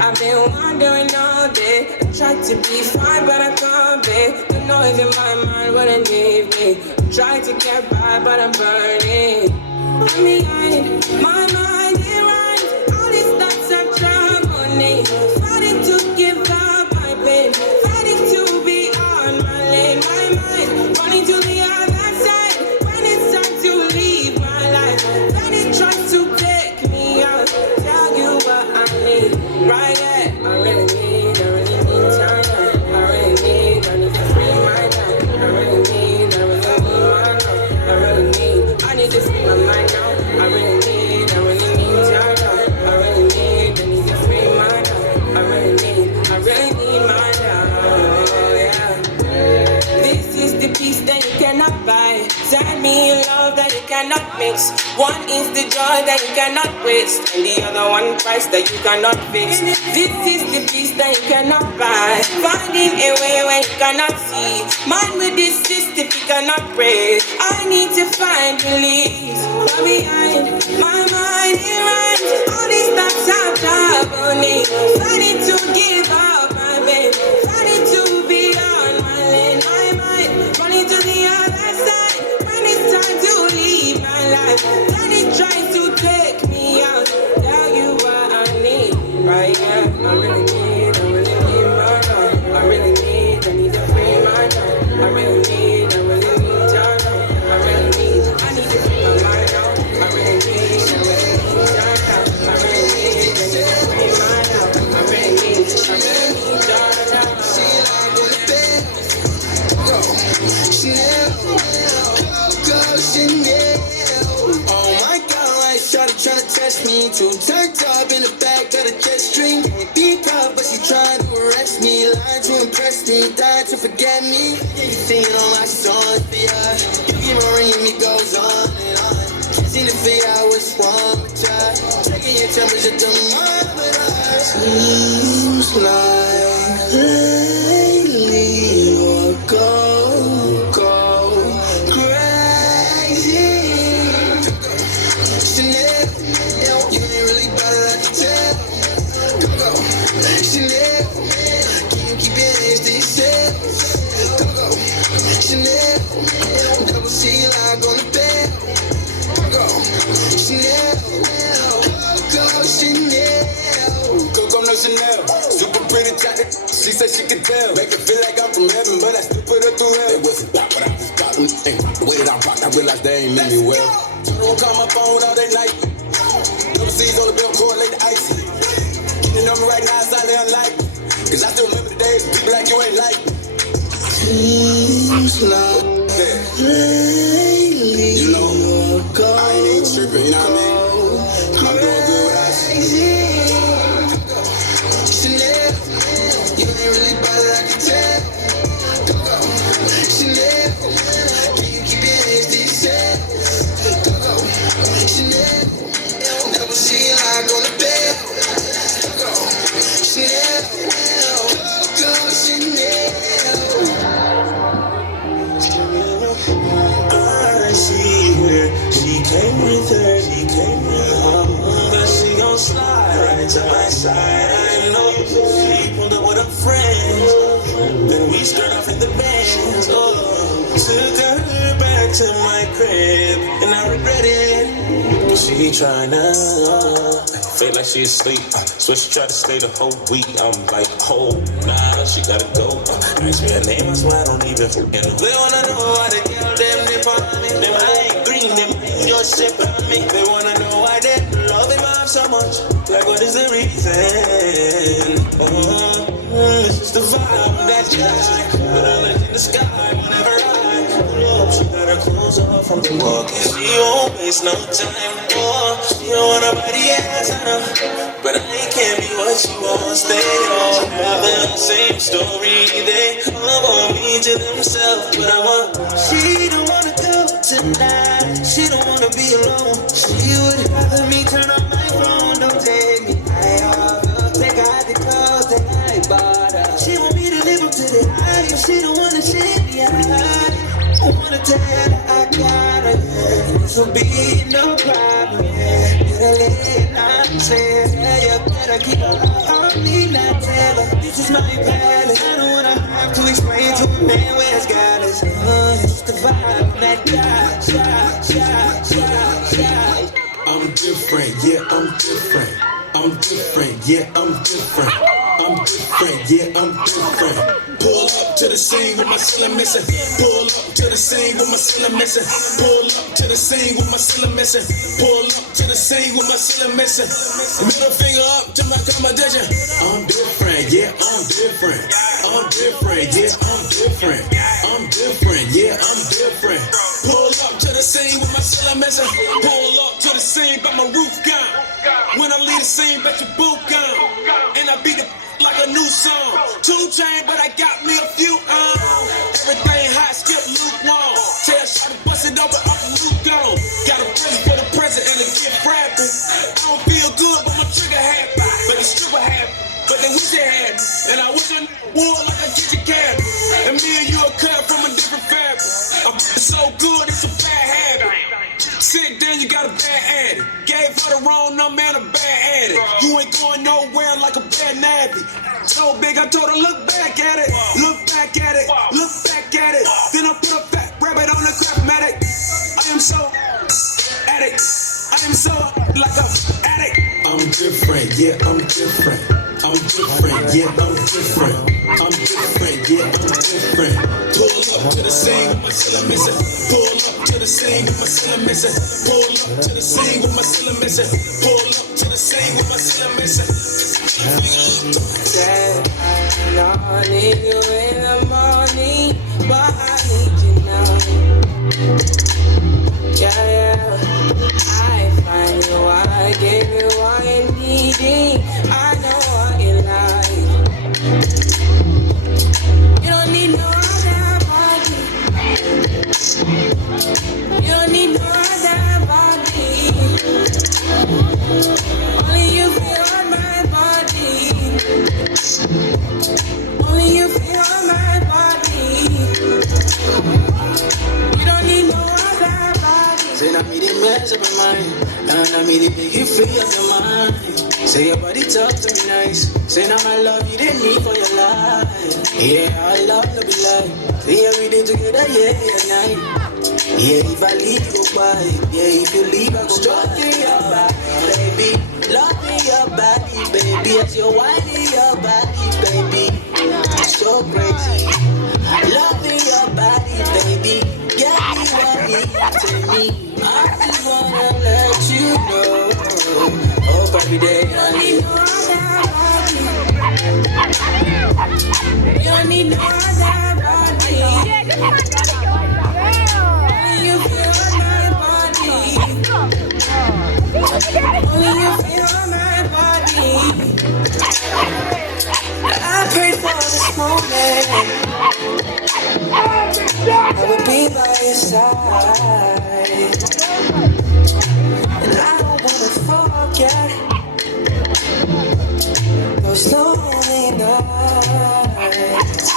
I've been wondering all day. I tried to be fine, but I can't be. The noise in my mind wouldn't leave me. I tried to get by, but I'm burning. I'm behind my mind, it runs. All these thoughts are troubling. Fighting to give up my pain. Fighting to be on my lane. My mind running to the other side. When it's time to leave my life, then it tries to take me out. Tell you what I need, right? Yeah, I really need time. I need to free my time. I really need my love. I need to free my mind now. I really need time. I need to free my time. I really need my love. Yeah. This is the peace that you cannot buy. Send me love that you cannot mix. One is the joy that you cannot waste, and the other one price that you cannot fix. This is the peace that you cannot buy. Finding a way where you cannot see. Man with this system you cannot pray. I need to find release. But behind my mind it runs. All these thoughts are troubling. Fighting to give up my pain. Fighting to be on my lane. My mind running to the other side. When it's time to leave my life, then it tries to take me out. Tell you what I need, right? Yeah, I really need my love. I need to free my time. I need to free my mind out. I really need catch me. Too turned up in the back of the jet stream. Can't be caught, but she trying to arrest me. Lying to impress me, dying to forget me. You singing all my songs for ya. You keep on ringing me, goes on and on. Can't seem to figure out what's wrong with ya. Taking your temperature thermometer. Seems like lately you're go crazy. Chanel, you ain't really bought it like you tell. Go, Chanel, can you keep your hands to yourself? Go, Chanel, double C like on the bed. Go, Chanel, go, Chanel. Coco no Chanel, super pretty chocolate. She said she could tell, make it feel like I'm from heaven, but I still put her through hell. It wasn't that, but I was popping. The way that I rock, I realized they ain't mean me well. I don't call my phone all day night. Double C's on the bill, correlate the ice. Getting on me right now, it's highly unlikely. Cause I still remember the days people like you ain't like me. Seems like lately you know, I ain't even tripping, you know what I mean? I'm doing good without you. Chanel, you ain't really bought it like you tell. Go, Chanel, can you keep your hands to yourself? Go, Chanel, double C like on the bed. Go, Chanel, go, Chanel. I see her, she came with her, but she gon' slide right to my side. I know she pulled up with her friends, then we start off in the bands. Took her back to my crib, and I regret it. She tryna feel like she asleep, so she tried to stay the whole week. I'm like, oh, nah, she gotta go. Ask me her name, I swear I don't even forget. They wanna know why the girl them dip on me. Them I ain't green, them just sip on me. They wanna know why they love him off so much. Like, what is the reason? It's just the vibe that got. Put her legs in the sky whenever I pull up. She got her clothes off from the walk, and she won't waste no time. She don't want nobody else, I know, but I can't be what she wants. They all have the same story. They all want me to themselves, but she don't wanna go tonight. She don't wanna be alone. She would rather me turn on my phone. Don't take me high off. Take out the clothes that I bought her. She want me to live up to the hype. She don't wanna shake me out. I wanna tell her I got her, yeah. This will be no problem, yeah. Better late night, say, yeah, you better keep her on me, not tell her this is my palace. I don't wanna have to explain to a man where it's got us. It's the vibe that got, I'm different, yeah, I'm different. I'm different, yeah, I'm different. I'm different, yeah, I'm different. Pull up to the scene with my cylinder missing. Pull up to the scene with my cylinder missing. Pull up to the scene with my cylinder missing. Pull up to the scene with my cylinder missing. Middle finger up to my competition. I'm different, yeah, I'm different. I'm different, yeah, I'm different. I'm different, yeah, I'm different. Pull up to the scene with my cylinder missing. Pull up to the scene, but my roof gone. When I leave the scene, bet your boot gone. And I beat the like a new song. 2 chain, but I got me a few everything hot, skip lukewarm. Tell shot to bust it over, off the loop gone. Got a present for the present and a gift wrapping. I don't feel good, but my trigger happy. But the stripper happy. But they wish they had me. And I wish I wore like a kitchen cabinet. And me and you are cut from a different fabric. I'm so good, it's a bad habit. Sit down, you got a bad addict. Gave her the wrong number and a bad addict. You ain't going nowhere like a bad navvy. So big, I told her, look back at it. Look back at it. Look back at it. Then I put a fat rabbit on the crapmatic. I am so addict. I am so like a addict. I'm different, yeah, I'm different. I'm different, yeah, I'm different. I'm different, yeah, I'm different. Pull up to the scene with my cylinder missing. Pull up to the scene with my cylinder missing. Pull up to the scene with my cylinder missing. Pull up to the scene with my cylinder missing. I need you in the morning, but I need you now. Yeah, I find you, I get give you what you need. I know what you like. You don't need no other body. You don't need no other body. Only you feel on my body. Only you feel on my body. You don't need no other body. Say now me the mess up my mind, and now me the make you free of your mind. Say your body talk to me nice. Say now my love you didn't need for your life. Yeah, our love no be lie. Say every day together, yeah, yeah, night. Yeah, if I leave you go by. Yeah, if you leave I go stroking your body, baby. Loving your body, baby. As you're whining your body, baby. So crazy. Loving your body, baby. Get me what you to me. I just wanna let you know. Hope every day I need no other body. You don't need no other body. Only you feel on my body. Only you feel on my body. I prayed for this moment. I would be by your side. And I don't wanna forget those lonely nights.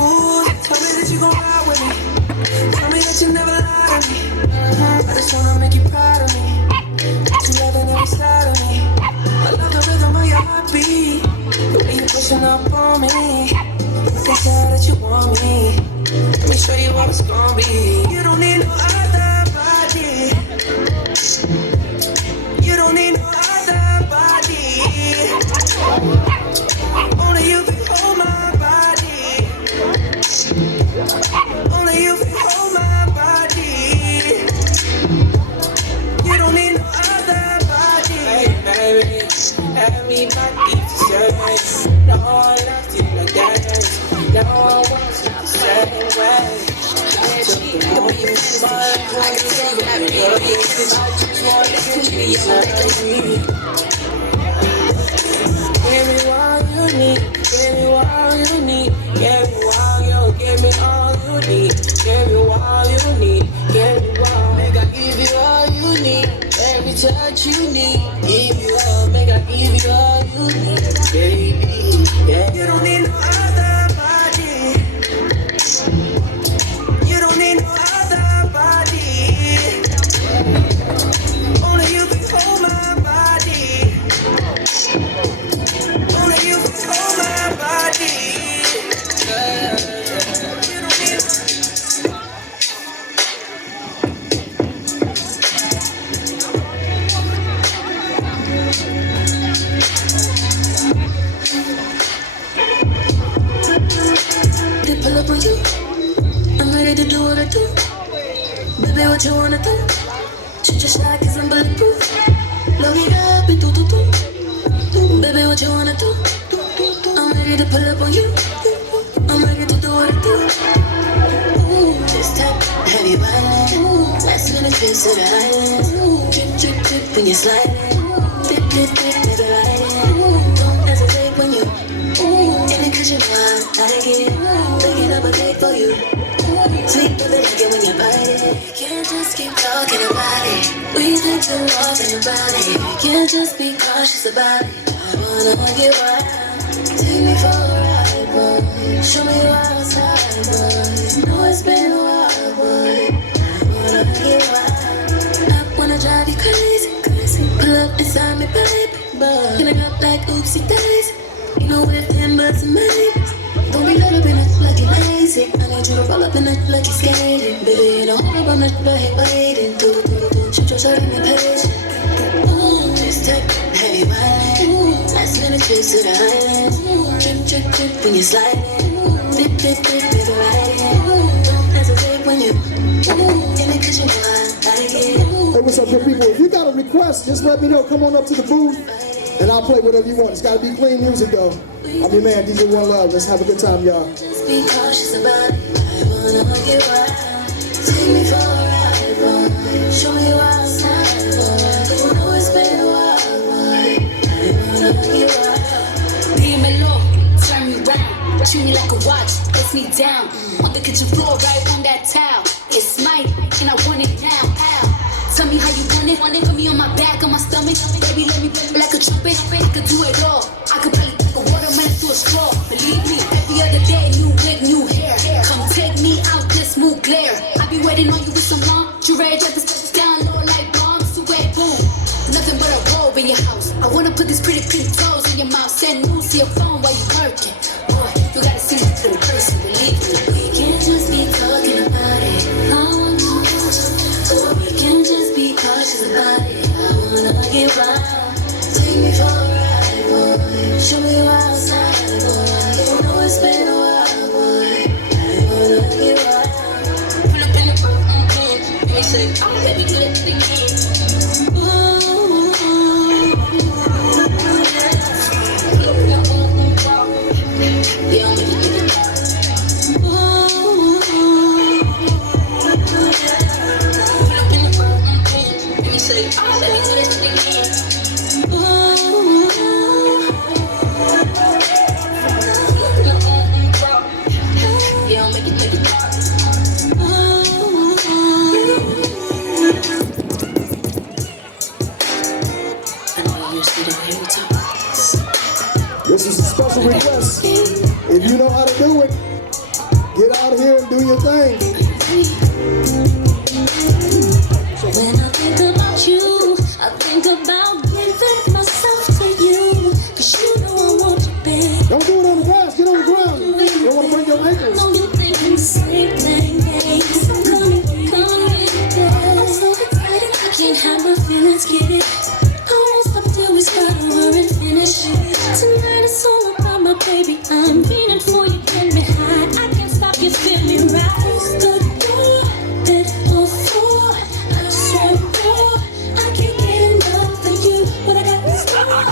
Ooh, tell me that you gon' ride with me. Tell me that you never lie to me. I just wanna make you proud of me. That you loving every side of me. I love the rhythm of your heartbeat. The way you pushing up on me. I can tell that you want me. Let me show you what it's gonna be. You don't need no other body. You don't need no other body. Only you can hold my body. Only you can hold my body. You don't need no other body. Hey, baby, everybody deserves. No one loves you like that. No one wants you the same way. I can tell you give me all you need. Give me all you need. Give me all you. Give me all you need. Give me all you need. Give me all. Make I give you all you need. Every touch you need. Give you all. Make I give you all you need, baby. Yeah. You don't need no other body. You don't need no other body. Only you can hold my body. Only you can hold my body. You don't need They pull up on you. I'm ready to do what I do. Baby, what you wanna do? Shoot your shot 'cause I'm bulletproof. Load it up and do. Baby, what you wanna do? I'm ready to pull up on you. I'm ready to do what I do. Ooh, this time, heavy violence. Last minute trips to the islands. Drip when you're sliding. Dip, baby, riding. Don't hesitate when you in it 'cause you know I like it. Picking up a cake for you. Sweet but they like it when you bite it. Can't just keep talking about it. We think too often about it. Can't just be cautious about it. I wanna get wild. Take me for a ride, boy. Show me what's outside, boy. Know it's been a while, boy. I wanna get wild. I wanna drive you crazy. Pull up inside me, baby, boy. Getting up like oopsie daisy. You know with him but some maybes. Don't be let up in it like you're lazy. I need you to roll up in it like you're skating. Baby, you know I'm not waiting. Shoot your shot in your page. Ooh, this type heavy violence. Last minute trips to the islands. Drip when you're sliding. Dip, baby, riding. Don't hesitate when you in it 'cause you know I like it. Hey, what's up, good people? If you got a request, just let me know. Come on up to the booth, and I'll play whatever you want. It's gotta be clean music, though. I'm your man, DJ One Love. Let's have a good time, y'all. Just be cautious about it. I wanna get wild. Take me for a ride, boy. Show me what's outside, boy. You know it's been press me down on the kitchen floor, right on that towel. It's mine, and I want it now. Ow. Tell me how you want it. Put me on my back, on my stomach. Baby, let me play like a trumpet. I could do it all. I could play like a watermelon through a straw. Believe me, every other day, new wig, new hair. Come take me out this smooth glare. I be waiting on you with some long. You ready to step down low like bombs to wet boom. Nothing but a robe in your house. I wanna put these pretty pink toes in your mouth. Send news to your phone while you working. Boy, you gotta see me in person. Believe me. We can't just be talking about it. I want you. Or we can just be cautious about it. I wanna get wild. Take me for a ride, boy. Show me you outside, boy. You know it's been a while, boy. I wanna get wild. Pull up in the let me say, oh, baby, do it again. Ooh, yeah, make it. Ooh, pull up in the let me say, oh, baby, do it again. Yeah, make it. This is a special request. If you know how to do it, get out here and do your thing. When I think about you, I think about giving myself to you. 'Cause you know I want you, babe. Don't do it on the grass, get on the ground. You don't want to break your ankles. I know you're thinking the same thing, babe. I'm coming, babe. I'm so excited, I can't have my feelings, get it. I won't stop till we start over and finish. Tonight it's all about my baby. I'm feeling for you, get me high. I can't stop you, feel me rise. The door, bed or floor. I just want more. I can't get enough of you. What I got is more.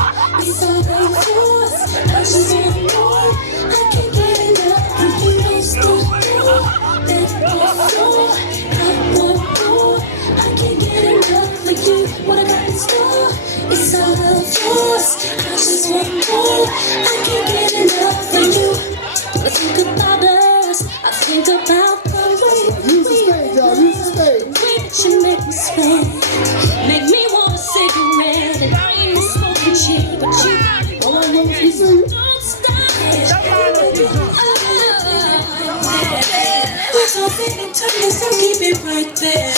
It's all about yours. I just want more. I can't get enough of you. It's the door, bed or floor. I want more. I can't get enough of you. What I got is more. It's all about yours. I just want more. I can't get enough of you. When I think about us, I think about the way that you make me sweat. Make me want a cigarette. And I ain't smoking shit, but you don't stop. So baby, turn this and keep it right there.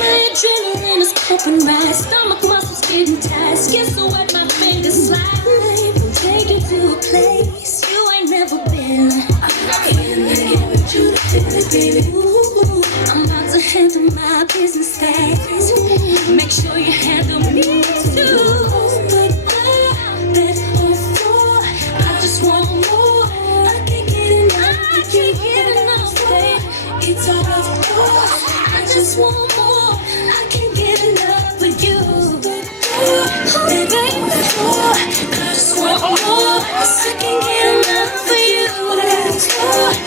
My adrenaline is pumping, my stomach muscles getting tight. Skin so wet, my fingers slide. We'll take you to a place you ain't never been. I'm gonna get with you to feel it, baby. Ooh, I'm about to handle my business fast. Make sure you handle me too. But that on floor, I just want more. I can't get enough. I can't get enough, babe. It's all of yours. I just want more. I can't get enough of you. Baby, I just want more. I can't get enough of you.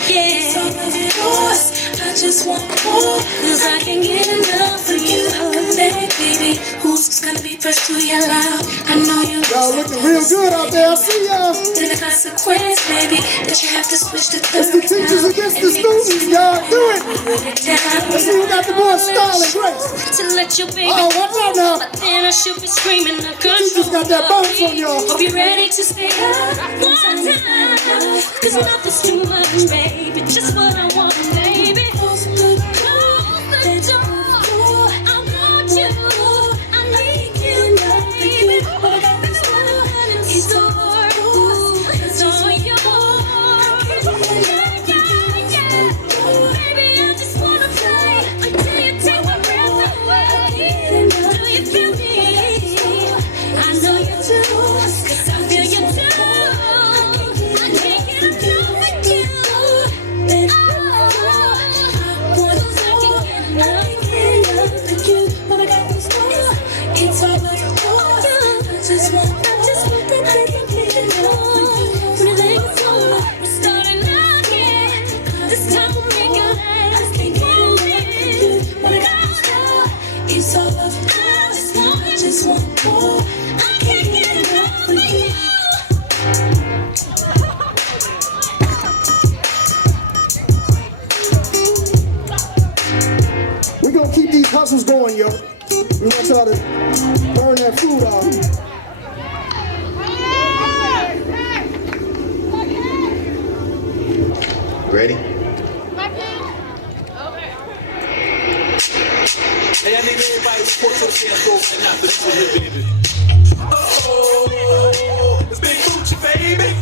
Yeah, it's all of yours. I just want more. 'Cause I can't get enough of you. Baby, who's gonna be first to yell out? I know you. Y'all looking real good out there. I see y'all. Then the consequence, baby, that you have to switch to It's the teachers against the students, y'all. Do it. Let's see who got the more style and grace. To let your baby oh, watch out now. But then I should be screaming the control. Teachers got that bounce on y'all. Hope you're ready to stay up one time. 'Cause nothing's too much, baby. Just what I want, baby. Close the door. I want you. I need you, baby. It's all baby, I just wanna play until you take my breath away. Do you feel me? I know you do, 'cause I feel you too. I can't get enough with you. I want to get enough with you. But I got this door, it's all about you. I just want to get enough. When the legs over, we're starting again. This time we'll make it last. Can't get enough. But I got it's all of us. I just want more. I can't get enough of you. what's going, yo. We want y'all to burn that food off. Ready? Hey, I need everybody to report to the dance floor right now for this one here, baby. Oh, it's Big Gucci, baby.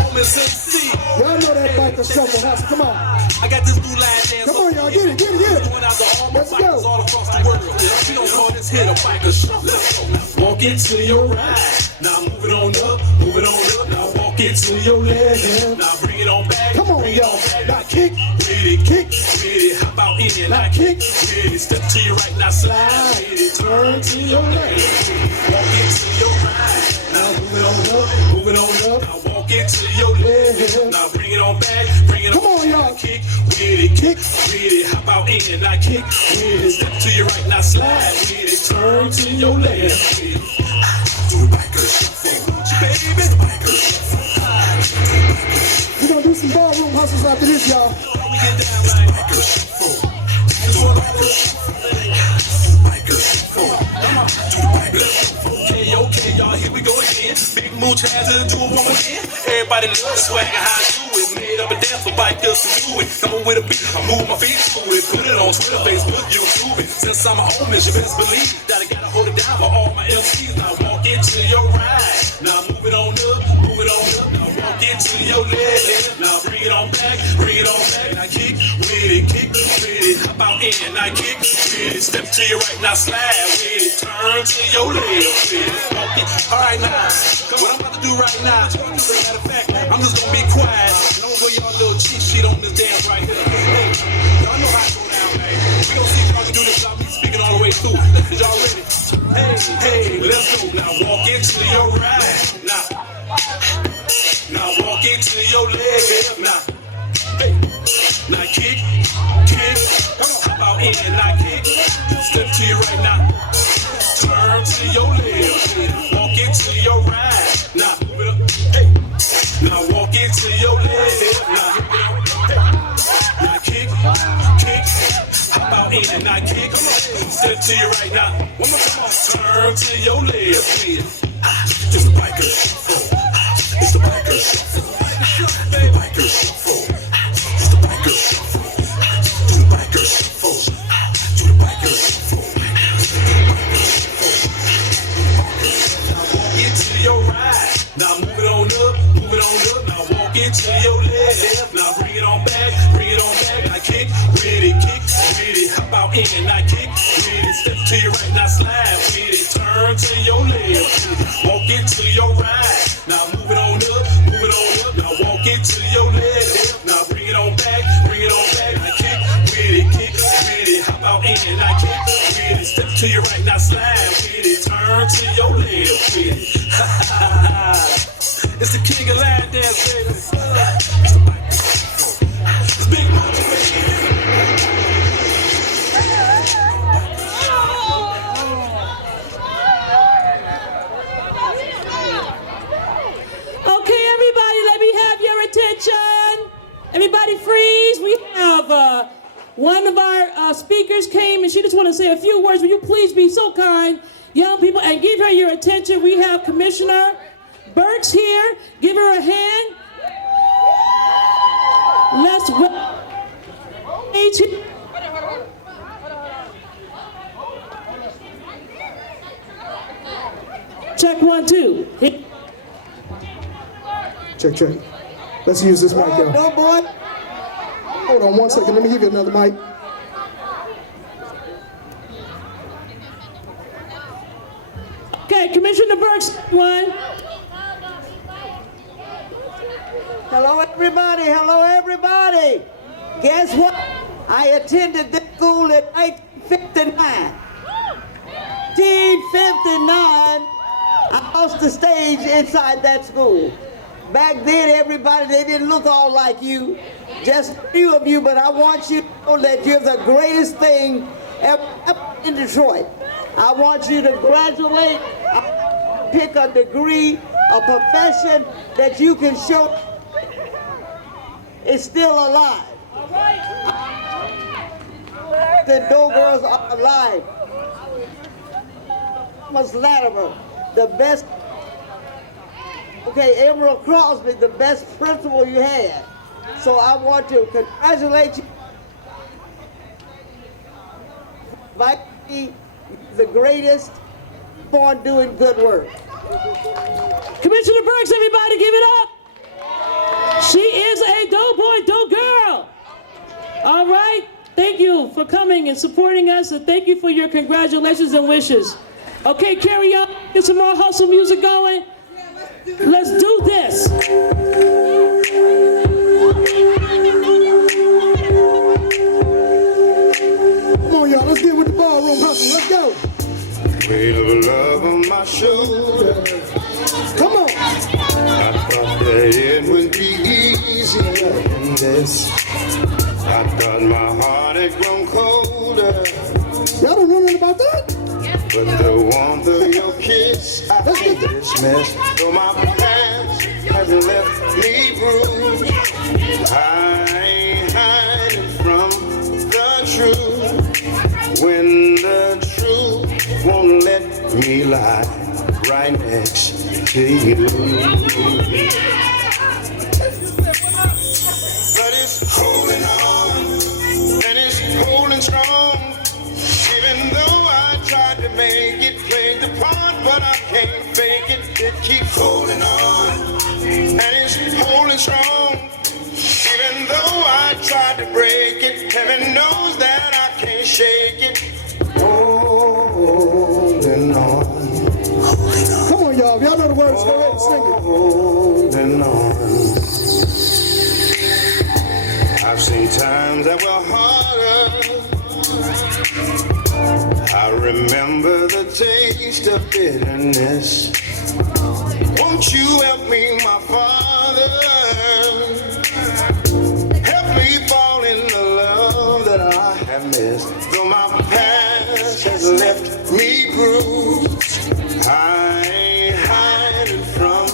Home is MC. Y'all know that biker shuffle, Hustle. Come on. I got this new line dance. Come on, y'all. Get it, get it, get it. Going out to all my bikers all across the world. We don't call this hit a biker shuffle. Let's go. Now walk into your ride. Now move it on up, move it on up. Now walk into your left. Now bring it on back. Come on, y'all. Now kick, with it, kick, with it. How about in it? Now kick, with it. Step to your right, now slide. With it, turn to your left. Walk into your ride. Now move it on up, move it on up. Now walk into your left. Now bring it on back, bring it on. Come on, y'all. Kick, with it, kick, with it. How about in it? Now kick, with it. Step to your right, now slide. With it, turn to your left. With it. Do the biker shuffle, baby. The biker shuffle. We're gonna do some ballroom hustles after this, y'all. We get down like biker shuffle. This one biker shuffle. Biker shuffle. Come on, do the biker shuffle. Okay, y'all, here we go again. Big Mooch has to do it one more again. Everybody love swag and how I do it. Made up a dance for bikers to do it. Come on with a beat, I move my feet to it. Put it on Twitter, Facebook, YouTube. Since I'm a homies, you best believe that I gotta hold it down for all my MCs. Now walk into your ride. Now move it on up, move it on up. Now walk into your left. Now bring it on back, bring it on back. Now kick with it, kick with it. How about in? Now kick with it. Step to your right, now slide with it. Turn to your left with it. All right, now, what I'm about to do right now, matter of fact, I'm just gonna be quiet. And I'm gonna go y'all a little cheat sheet on this dance right here. Hey, y'all know how it go down, man. We gonna see if y'all can do this without me speaking all the way through. Is y'all ready? Hey, let's go. Now walk into your right. Now walk into your left. Now kick. How about in? Now kick. Step to your right now. Turn to your left, walk into your right. Now move it up, hey. Now walk into your left. Now kick. How about in? Now kick. Step to your right now. One more time. Turn to your left. It's the biker shuffle. It's the biker shuffle. The biker shuffle. It's the biker shuffle. Do the biker shuffle. Do the biker shuffle. Into your right. Now move it on up, move it on up. Now walk into your left. Now bring it on back, bring it on back. Now kick, with it. How about in? Now kick, with it. Step to your right, now slide with it. Turn to your left. Walk into your right. Now move it on up, move it on up. Now walk into your left. Now bring it on back, bring it on back. Now kick, with it. How about in? Now kick, with it. Step to your right, now slide with it. Turn to your left with it. It's the king of line dance, baby. It's Big Mooch, baby. Okay, everybody, let me have your attention. Everybody freeze. We have one of our speakers came and she just want to say a few words. Will you please be so kind, young people, and give her your attention. We have Commissioner Burks here. Give her a hand. Let's welcome. Check 1, 2. Check. Let's use this mic, y'all. No, boy. Hold on 1 second. Let me give you another mic. Okay, Commissioner Burks, one. Hello, everybody. Hello, everybody. Guess what? I attended this school in 1959. 1959, I lost the stage inside that school. Back then, everybody, they didn't look all like you. Just a few of you, but I want you to know that you're the greatest thing ever in Detroit. I want you to graduate, pick a degree, a profession that you can show is still alive. The Doe girls are alive. Thomas Latimer, the best. Okay, Emerald Crosby, the best principal you had. So I want to congratulate you. The greatest for doing good work. Commissioner Burks, everybody give it up. She is a doughboy, dough girl. All right, thank you for coming and supporting us, and thank you for your congratulations and wishes. Okay, carry on, get some more hustle music going. Let's do this. Come on, y'all, let's get with the ballroom hustle. Let's go. Weight of love on my shoulder. Come on. I thought that it would be easier than this. I thought my heart had grown colder. Y'all don't know nothing about that? But the warmth of your kiss, I hate this mess. Though my past hasn't left me bruised, I ain't hiding from the truth. When the truth won't let me lie right next to you. But it's holding on, and it's holding strong. Even though I tried to make it, play the part, but I can't fake it. It keeps holding on, and it's holding strong. Even though I tried to break it, heaven knows that I can't shake it. Holding on. Come on, y'all. If y'all know the words, go ahead and sing it. Holding on. I've seen times that were harder. I remember the taste of bitterness. Won't you help me, my Father? Help me fall in the love that I have missed. Though my past has left me bruised, I ain't hiding from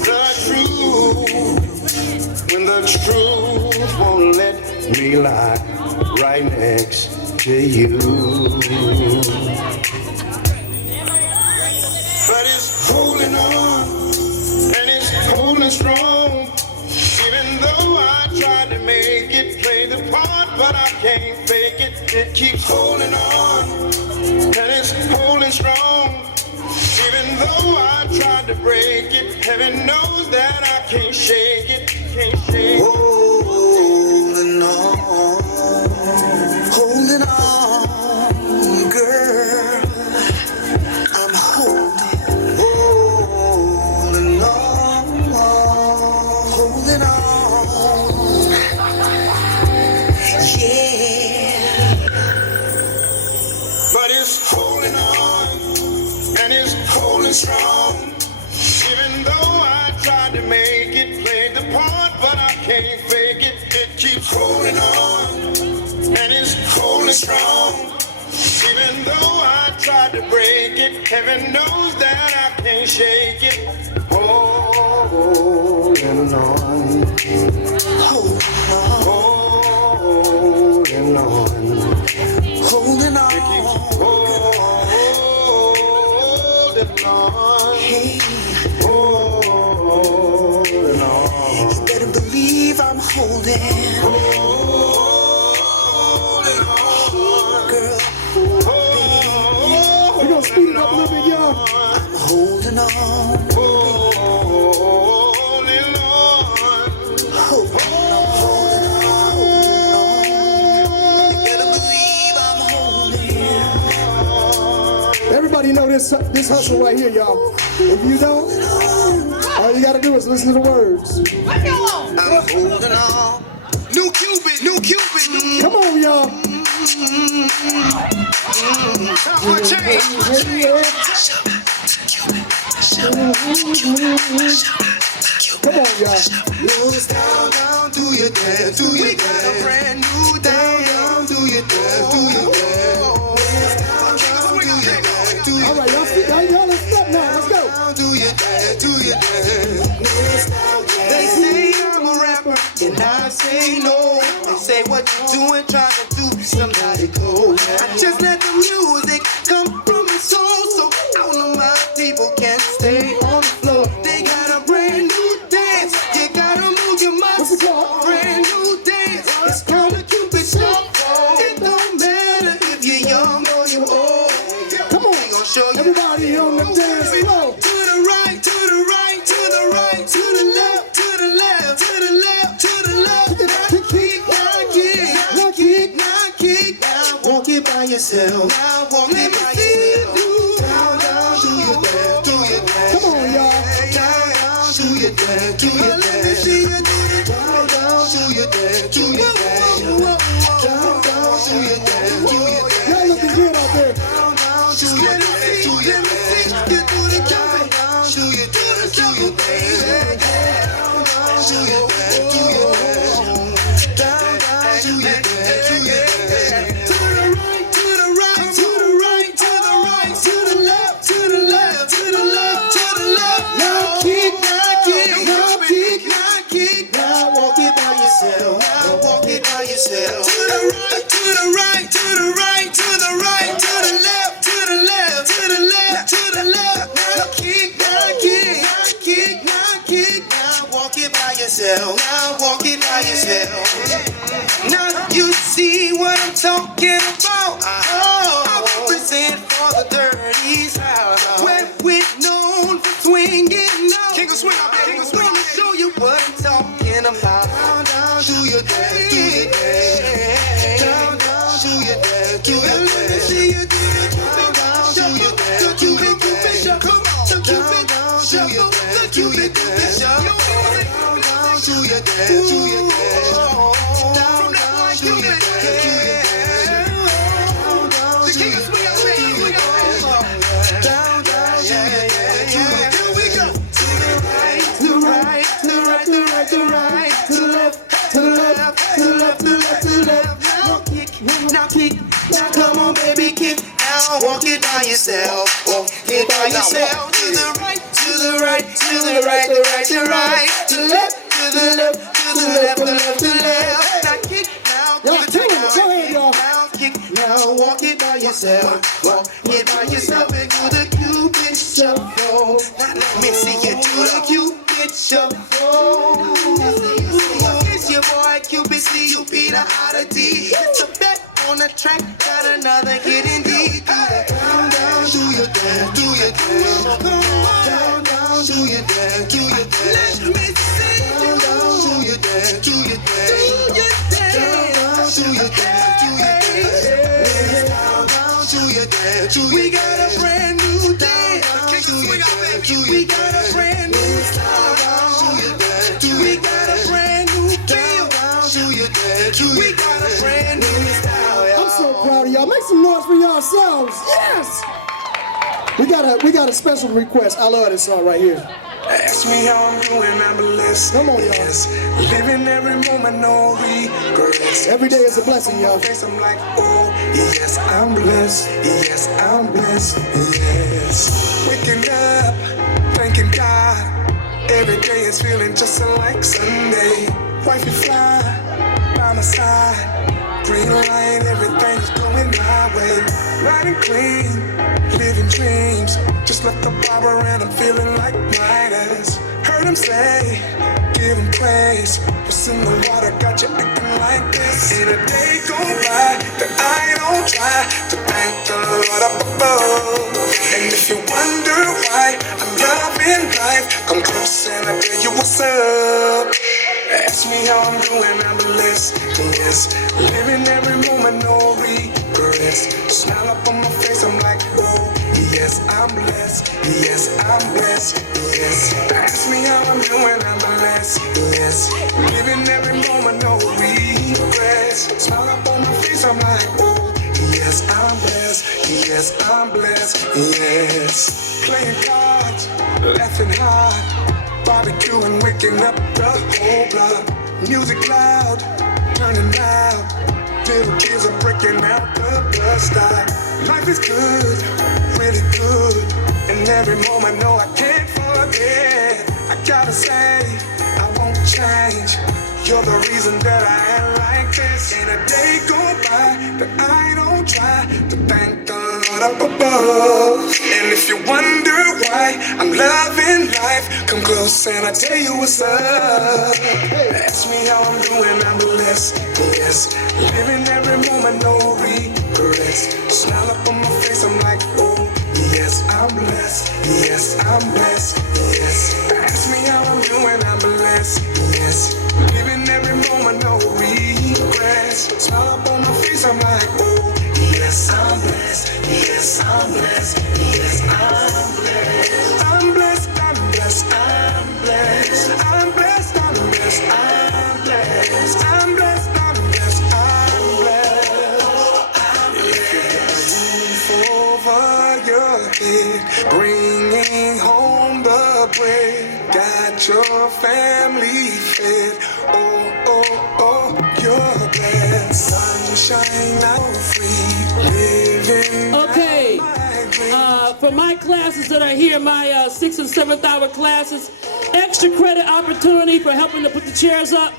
the truth. When the truth won't let me lie right next to you. But it's holding on, and it's holding strong. Even though I tried to make it, play the part, but I can't fake it. It keeps holding on, and it's holding strong. Even though I tried to break it, heaven knows that I can't shake it, can't shake it. Holding on, girl. I'm holding on, yeah. But it's holding on, and it's holding strong. Even though I tried to make it, play the part, but I can't fake it. It keeps holding on, and it's holding strong. Even though I tried to break it, heaven knows that I can't shake it. Holding on, holding on, Holding on, it keeps holding on, hey, holding on. you better believe I'm holding, girl. We're gonna speed it up a little bit, y'all. I'm holding on, Everybody know this hustle right here, y'all. If you don't, all you gotta do is listen to the words. I'm holding on. New Cupid, new Cupid. Come on, y'all. Time for a change. Come on, y'all. Nose down, down, do your dance, do your dance. We got a brand new down, down, do your dance, do your dance. All right, y'all let's step now. Let's go. Do your dance, do your dance. They say I'm a rapper, and I say no. They say what you doing, trying to do somebody go. I just let the music come from my soul, so I don't know your dance, do your dance. Let me see you do it. Down, down, do your dance, do your dance. Down, down, do your dance, do your dance. Y'all looking good out there. Down, down, do your dance, do your dance. You do the down, down, do your dance, do your dance. Down, down, do your dance, do your dance. Down, down, do your dance, do your dance. To the right, to the right, to the right, to the right, to the left, to the left, to the left, to the left. Now kick, now kick, now kick, now kick. Now walk it by yourself. Now walk it by yourself. To the right, to the right, to the right, to the right, to the left, to the left, to the left, to the left. Now kick, now kick, now kick, now kick. Now walk it by yourself. Now walk it by yourself. Now you see what I'm talking about. I represent for the dirty South. When we're known for swinging out. King of swing out there, King of swing. Let me show you what I'm talking about. Down, down, do your dance, do your dance. Down, down, do your dance, do your dance. Let me see you do it. Down, down, do your dance, do your dance. Come on, down, down, do your dance, do your dance. Down, down, do your dance, do your dance. Down, down, do your dance, do your dance. Down, down, do your dance, do your dance. Down, down, yeah, yeah, yeah. Here we go. To the right, to the right, to the right, to the right, to the right, to the left, to the left, to the left, to the left, to the left. Now kick, now kick. Now come on, baby, kick. Now walk it by yourself. Walk it by yourself. To the right, to the right, to the right, to the right, to the right, to the left, to the left, to the left, to the left, to the left. Now kick, now Y'all kick. tell me, go ahead, y'all. Now kick, now walk it by yourself. Walk it by yourself and do the Cupid shuffle. Now let me see you do the Cupid shuffle. It's your boy Cupid, see you be the oddity. It's a bet on the track, got another hidden D. Down, down, do your dance, do your dance. Down, down, do your dance, do your dance. Let me see you. Down, do your dance, do your dance. Down, down, do your dance, do your dance. Down, down, do your dance, do your dance. We got a brand new dance. We got a brand new style. We got a brand new feel. We got a brand new style. I'm so proud of y'all. Make some noise for yourselves. Yes. We got a special request. I love this song right here. Ask me how I'm doing, I'm blessed. Come on, y'all. Yes. Living every moment, no regrets. Every day is a blessing, y'all. I'm like, oh, yes, I'm blessed. Yes, I'm blessed. Yes. Waking up, thanking God. Every day is feeling just like Sunday. Wifey fly by my side. Green light, everything's going my way. Riding clean, living dreams. Just left the barber and I'm feeling like Midas. Heard him say, give him praise. What's in the water got you acting like this? Ain't a day go by that I don't try to thank the Lord up above. And if you wonder why I'm loving life, come close and I'll tell you what's up. Ask me how I'm doing, I'm blessed. Yes, living every moment, no regrets. Smile up on my face, I'm like, oh, yes, I'm blessed. Yes, I'm blessed. Yes, ask me how I'm doing, I'm blessed. Yes, living every moment, no regrets. Smile up on my face, I'm like, oh, yes, I'm blessed. Yes, I'm blessed. Yes, playing cards, laughing hard. Barbecuing, waking up the whole block. Music loud, turning loud. Little kids are breaking out the bus stop. Life is good, really good. And every moment, no, I can't forget. I gotta say, I won't change. You're the reason that I am like this. Ain't a day go by that I don't try to thank the Lord up above. And if you wonder why I'm loving life, come close and I'll tell you what's up. Ask me how I'm doing, I'm blessed. Yes, living every moment, no regrets. Smile up on my face, I'm like, oh, yes, I'm blessed. Yes, I'm blessed. Yes, ask me how I'm doing, I'm blessed. Yes, living every moment, no regrets. Smile up on my face, I'm like, oh, yes, I'm blessed. Yes, I'm blessed. Yes, I'm blessed. I'm blessed, I'm blessed, I'm blessed. bread, got your family fed. Oh, oh, oh, you're blessed. Sunshine now free, living. Okay, for my classes that are here, my 6th and 7th hour classes, extra credit opportunity for helping to put the chairs up.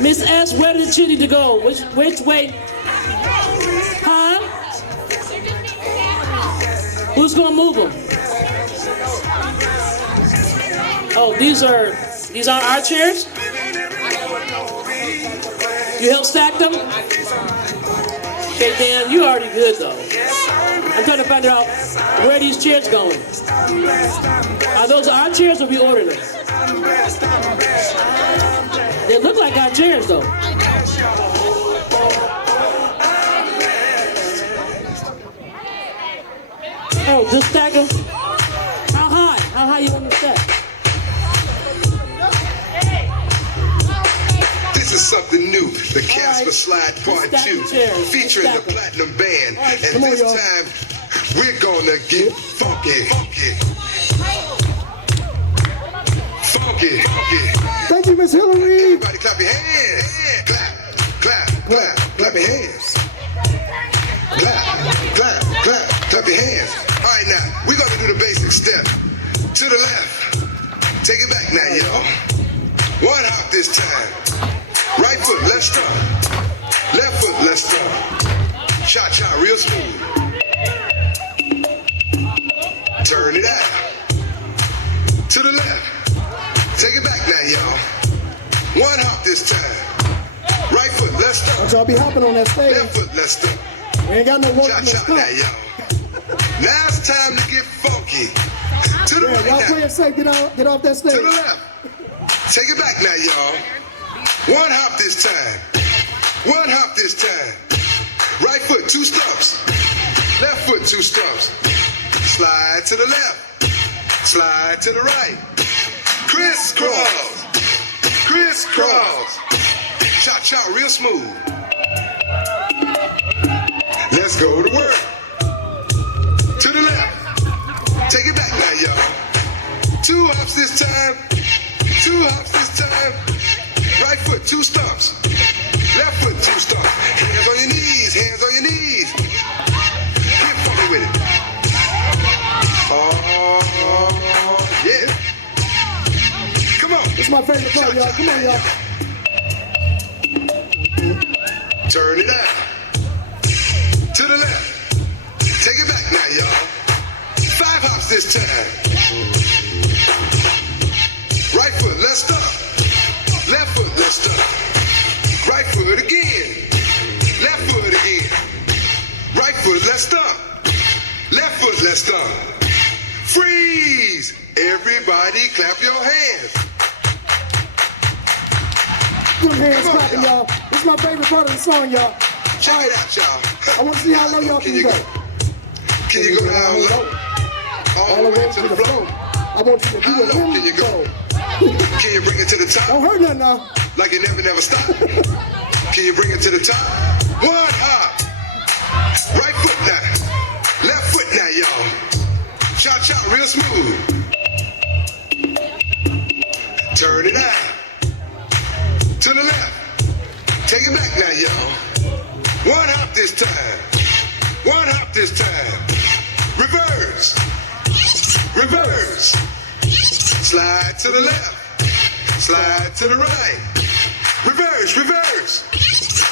Miss S, where did she need to go? Which way? Huh? Who's gonna move them? Oh, these are our chairs? You help stack them? Okay, Dan, you already good though. I'm trying to find out where are these chairs going. Are those our chairs or we ordered them? They look like our chairs though. Oh, just stack them? How high? How high you want to stack? This is something new, the Casper Slide Part 2, featuring the Platinum Band. And this time, we're gonna get funky. Funky. Thank you, Miss Hillary. Everybody clap your hands. Clap your hands. Clap your hands. All right, now, we're gonna do the basic step. To the left. Take it back now, y'all. One hop this time. Right foot, let's start. Left foot, let's start. Cha-cha, real smooth. Turn it out. To the left. Take it back now, y'all. One hop this time. Right foot, let's start. Y'all be hopping on that stage. Left foot, let's start. We ain't got no work. Cha-cha now, y'all. Now it's time to get funky. To the right y'all now. play it safe. Get off that stage. To the left. Take it back now, y'all. One hop this time. One hop this time. Right foot, 2 stumps. Left foot, 2 stumps. Slide to the left. Slide to the right. Crisscross. Crisscross. Cha-cha, real smooth. Let's go to work. To the left. Take it back now, y'all. 2 hops this time. 2 hops this time. Right foot, 2 stumps. Left foot, 2 stumps. Hands on your knees, hands on your knees. Get funky with it. Oh, yeah. Come on. It's my favorite part, y'all. Come on, y'all. Turn it out. To the left. Take it back now, y'all. 5 hops this time. Right foot, let's stop. Left foot, let's stop. Right foot again. Left foot again. Right foot, let's stop. Left foot, let's stop. Freeze! Everybody clap your hands. Good hands clapping, y'all. This is my favorite part of the song, y'all. Check it out, y'all. I want to see how low y'all can go. Can you go down low? All the way to the floor. I want you to do it. How low can you go? Can you bring it to the top? Don't hurt nothing now. Like it never stop? Can you bring it to the top? One hop. Right foot now. Left foot now, y'all. Cha-cha, real smooth. Turn it out. To the left. Take it back now, y'all. One hop this time. One hop this time. Reverse. Reverse. Slide to the left. Slide to the right. Reverse, reverse.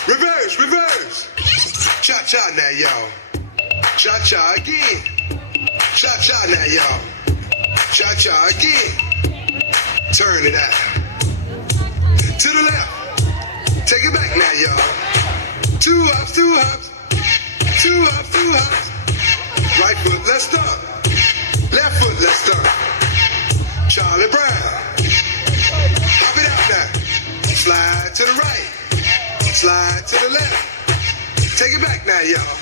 Reverse, reverse. Cha-cha now, y'all. Cha-cha again. Cha-cha now, y'all. Cha-cha again. Turn it out. To the left. Take it back now, y'all. 2 hops, 2 hops. 2 hops, 2 hops. Right foot, let's start. Left foot, let's start. Charlie Brown. Hop it out now. Slide to the right. Slide to the left. Take it back now, y'all.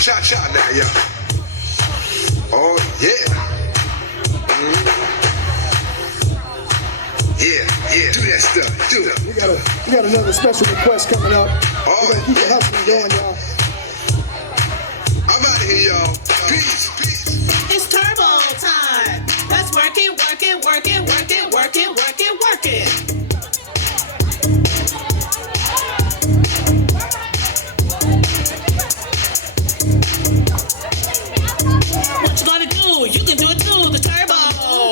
Cha-cha now, y'all. Oh, yeah. Yeah. Do that stuff. Do it. We got another special request coming up. We're gonna keep the hustling going, y'all. I'm out of here, y'all. Peace. It's turbo time. Let's work it, work work it, work it, work it. What you gonna do? You can do it too. The turbo.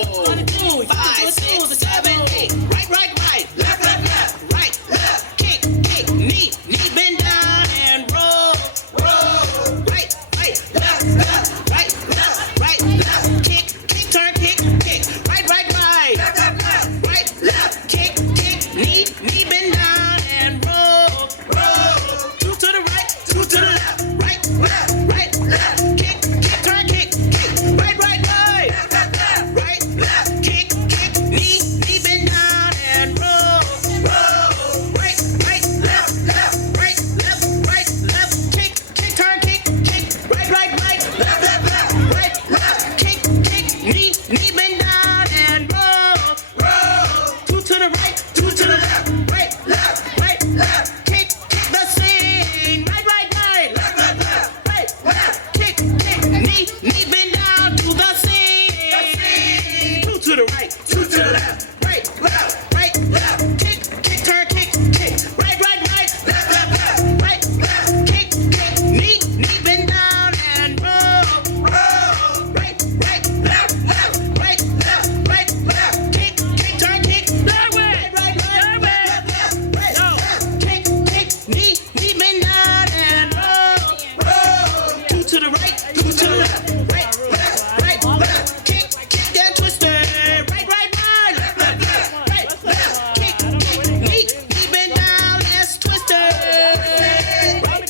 What you gonna do? 5, 6, 7, 8. Right, right, right. Left, left, left. Right, left. Kick, kick. Knee, knee, bend down and roll, roll. Right, right, left, left. Right, left, right, left. Kick, kick, turn, kick, kick. Right, right, right. Left, left, left. Right, left. Kick, kick. Knee, knee, bend down and roll, roll. 2 to the right, 2 to the left. Right, left, right, left. Kick, kick, turn, kick, kick. Right, right, right. Left, left, left. Right, left. Kick, kick. Knee, knee, bend down and roll, roll. Right, right, left, left. Right, left, right, left. Kick, kick, turn, kick, kick. Right, right, right. Left, left, left. Right, left. Kick, kick. Knee, knee, bend down and roll, roll. 2 to the right, 2 to the left. Right, left, right, left. Kick, kick the scene. Right, right, right. Left, left, left. Right, left. Kick, kick. Knee, knee, bend down to the scene. 2 to the right, 2 to the left. Right, left, right, left. Kick, kick, turn, kick, kick. Right, right, right. Left, left, left. Right, left. Kick, kick. Knee, knee, bend down and roll, roll. Right, right, left, left. Right, left, right, left. Kick, kick, turn, kick. That way. Right, right, left, left, right, left. Kick, kick. Knee, knee, bend down and roll, roll. 2 to the right, 2 to the left. Right, left, right, left. Kick, kick that twister. Right, right, right. Left, left, left. Right, left. Kick, kick. Knee, knee, bend down. Let's twist it. Right,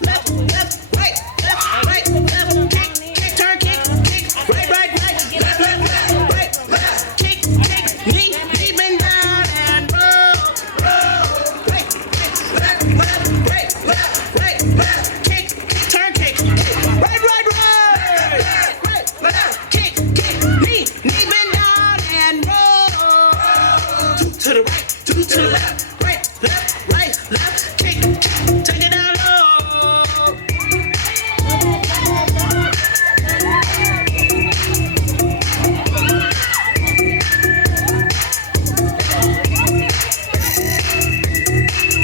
left, left, right, left, right, left. Kick, kick, turn, kick, kick. Right, right, right. Left, left, left. Right, left. Kick, kick. Knee, knee, bend down and roll, roll. Right, left, left, right, left, right, left. Kick, kick, turn, kick, kick. Right, right, right. Right, left. Kick, kick. Knee, knee, bend down and roll. 2 to the right, 2 to the left. Right, left, right, left. Kick, kick. Take it down low.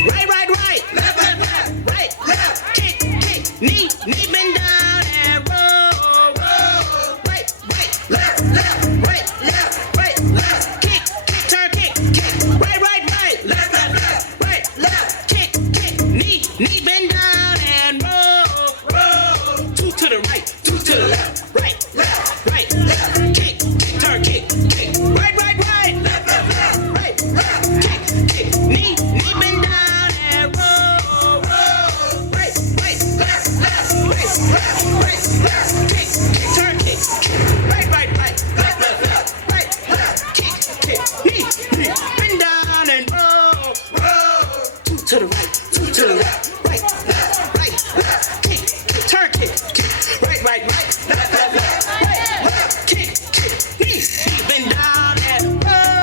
Right, right, right. Left, left, left. Right, left. Kick, kick. Knee, knee, bend down and roll, roll. Right, right, left, left. Right, left, right, left. Kick, kick, turn, kick, kick. Right, right, right. Left, left, left. Right, left. Kick, kick. Knee, knee, bend down and roll, roll. 2 to the right, 2 to the left. Right, left, right, left. Kick, kick, turn, kick, kick. Right, right, right. Left, left, left. Right, left. Kick, kick. Knee, knee, bend down and roll, roll. Right, right, left, left. Right, left, right, left. Kick, kick, turn, kick, kick. Right, right, right. Left, left, left. Right, left. Kick, kick. Knee, knee, bend down and roll, roll. 2 to the right, 2 to the left. Right, left, right, left. Kick, kick, turn, kick, kick. Right, right, right. Left, left, left. Right, left. Kick, kick. Knee, knee, bend down and roll,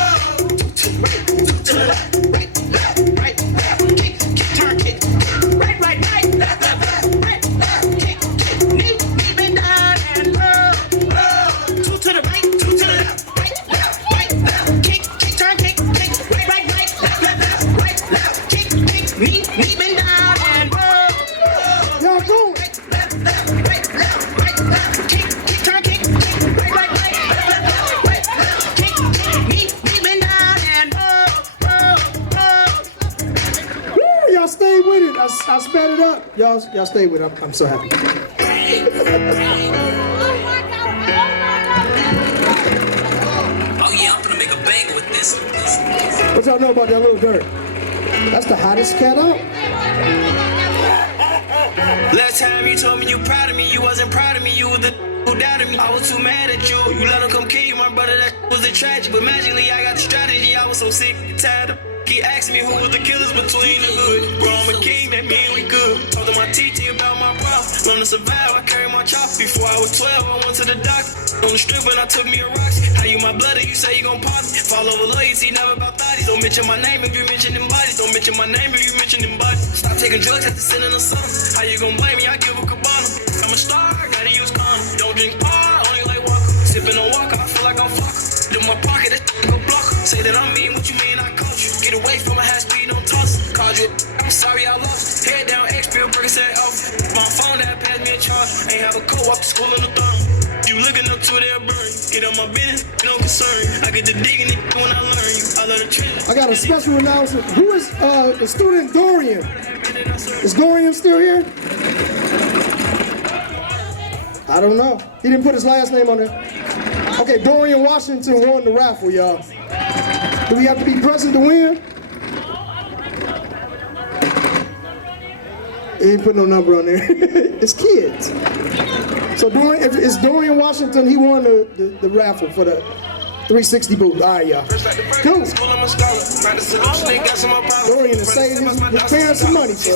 roll. 2 to the right, 2 to the left. Right, left, right, left. Kick, kick, turn, kick. Right, right, right. Left, left, left. Right, left. Kick, kick. Knee, knee, bend down and roll, roll. 2 to the right, 2 to the left. Right, left, right, left. Kick, kick, turn, kick, kick. Right, right, right. Left, left, left. Right, left. Kick, kick. Knee, knee, bend down and roll, roll. Y'all go. Right, left, left. Right, left, right, left. Kick, kick, turn, kick, kick. Right, right, right. Left, left, left. Right, left. Kick, kick. Knee, knee, bend down and roll, roll, roll. Woo, y'all stayed with it. I sped it up. Y'all stayed with it. I'm so happy. Oh yeah, I'm gonna make a bang with this. What y'all know about that little dirt? That's the hottest cat out. Last time you told me you proud of me, you wasn't proud of me, you was the who doubted me. I was too mad at you. You let him come kill you, my brother, that was a tragedy. But magically I got the strategy, I was so sick and tired of He asked me who was the killers between the hood. Bro, I'm a king, that mean we good. Talk to my TT about my problems. Learn to survive, I carry my chop. Before I was 12, I went to the doctor. On the strip and I took me a rocks. How you my blood, you say you gon' pop me. Fall over loyalty, never about thotties. Don't mention my name if you mention them bodies. Don't mention my name if you mention them bodies. Stop taking drugs after sending a son. How you gon' blame me? I give a cabana. I'm a star, gotta use condom. Don't drink par, only like water. Sipping on walker, I feel like I'm fuck. In my pocket, that say that I'm mean, what you mean I caught you? Get away from a high speed, don't toss. Called you, I'm sorry I lost. Head down, X bill, break set off. My phone that passed me a charge. Ain't have a co-op to school in the thumb. You looking up to their burn. Get on my business, no concern. I get to digging it when I learn you. I love the trend. I got a special announcement. Who is the student Dorian? Is Dorian still here? I don't know. He didn't put his last name on there. Okay, Dorian Washington won the raffle, y'all. Do we have to be present to win? He ain't put no number on there. It's kids. So Dorian, if it's Dorian Washington, he won the raffle for the 360 booth. All right, y'all. Cool. Dorian is saving his parents some money, so.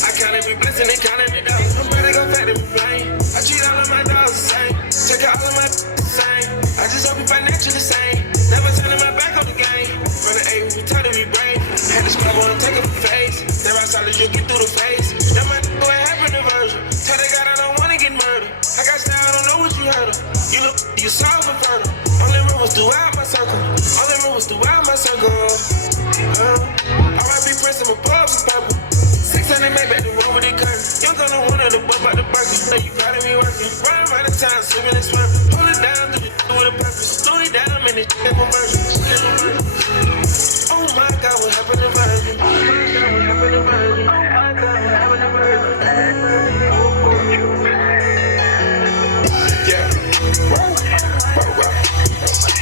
I count every blessing and count every dollar. I'm ready to go back to every plane. I treat all of my dogs the same. Check out all of my the same. I just hope we financially sane. Never turning my back on the game. From the A, we taught to be brave. Had to scrub on and take up a face. Never solid, you'll get through the face. That might go and happen in version. Tell the God I don't wanna get murdered. I got style, I don't know what you heard of. You look, you soft and fertile. Only rumors throughout my circle. Only rumors throughout my circle. R.I.P. Prince, I'm a pubs and purple. 600 made back the road with the curtain. Young gun on one of the butt by the Birkin. Know you proud of me working. Running right of time, slipping and swerving. Hold it down, do the with a purpose. Slow it down, man, this shit conversion. Oh my God, what happened to Virgin? Oh my God, what happened to Virgin? Oh my God, what happened to Virgin? Yeah.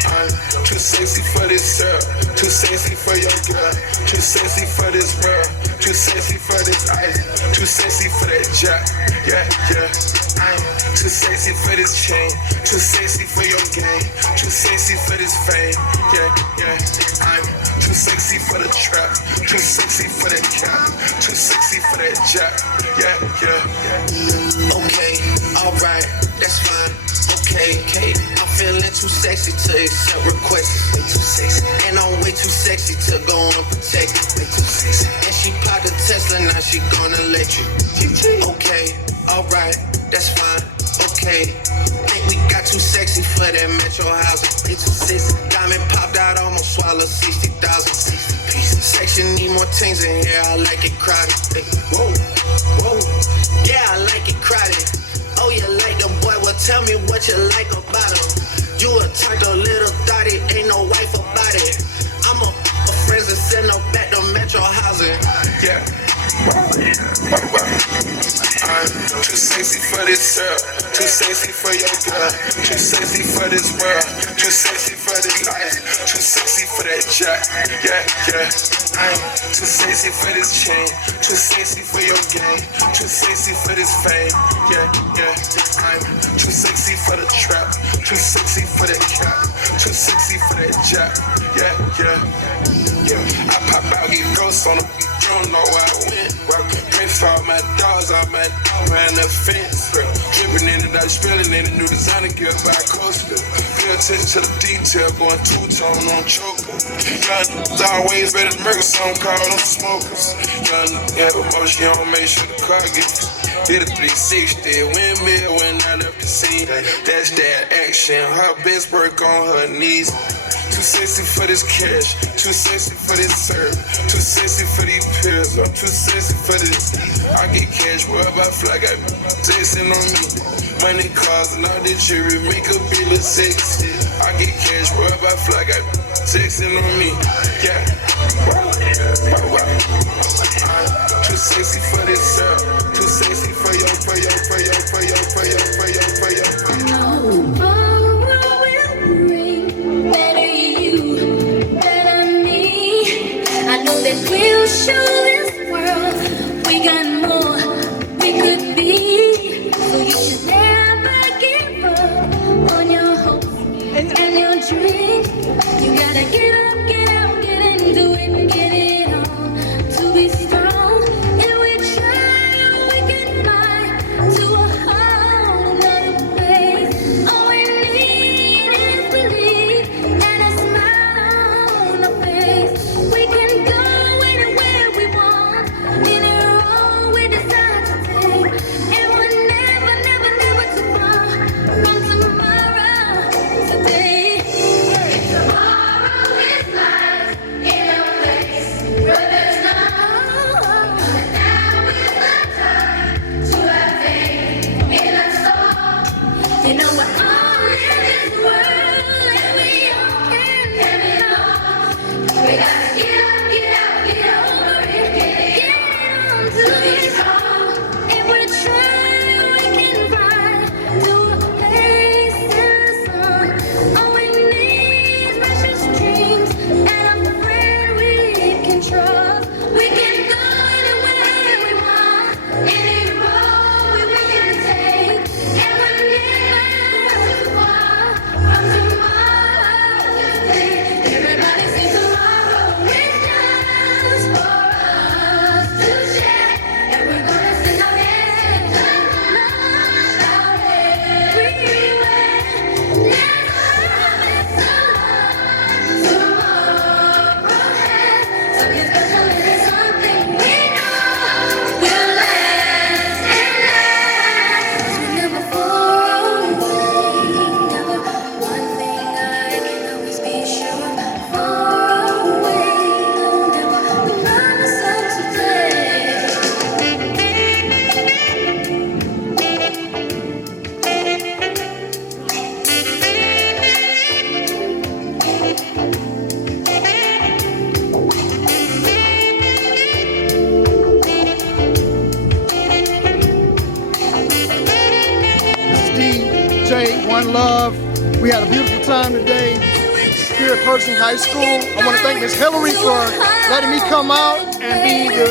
I'm too sexy for this girl, too sexy for your girl, too sexy for this world, too sexy for this ice, too sexy for that jack, yeah, yeah. I'm too sexy for this chain, too sexy for your game, too sexy for this fame, yeah, yeah. I'm too sexy for the trap, too sexy for that cap, too sexy for that jack, yeah, yeah. Okay, alright, that's fine. Okay, I'm feeling too sexy to accept requests. Way too sexy. And I'm way too sexy to go unprotected. Way too sexy. And she popped a Tesla, now she gonna let you. Okay, alright, that's fine. Okay, think we got too sexy for that metro housing. Way too sexy. Diamond popped out, almost swallowed 60,000. 60 pieces. Section need more things in here, I like it crowded. Hey, whoa, whoa, yeah, I like it crowded. Oh, you like them, boy, well, tell me what you like about them. You a type of little thotty, ain't no wife about it. I'm a friends and send them back to metro housing. Yeah. I'm too sexy for this girl, too sexy for your girl, too sexy for this world, too sexy for this life, too sexy for that jack, yeah, yeah. I'm too sexy for this chain, too sexy for your game, too sexy for this fame, yeah, yeah. I'm too sexy for the trap, too sexy for that cap, too sexy for that jack, yeah, yeah, yeah. I pop out, get ghosts on them. You don't know where I went. Pray for all my dogs, all my around the fence. Dripping in it, I spilling in it. New designer gear by coaster. Pay attention to the detail, going two-tone on choker. Young always ready to murder, so I'm called on smokers. Young have emotion, you don't make sure the car gets hit a 360. Windmill when I left the scene. That's that action. Her best work on her knees. Too sexy for this cash, too sexy for this serve, too sexy for these pills, I'm too sexy for this. I get cash wherever I fly, got texting on me. Money, cars, and all this jewelry, make a bill of sexy. I get cash wherever I fly, got texting on me. Yeah. I'm too sexy for this serve, too sexy for your. We'll show this world we got more we could be. So you should never give up on your hopes and your dreams. You gotta get up, get out, get into it, get it on to be strong. And we try one love. We had a beautiful time today here at Pershing High School. I want to thank Miss Hillary for letting me come out and be the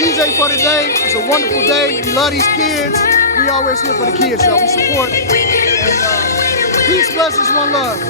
DJ for the day. It's a wonderful day. We love these kids. We always here for the kids, y'all. We support. And peace, blessings, one love.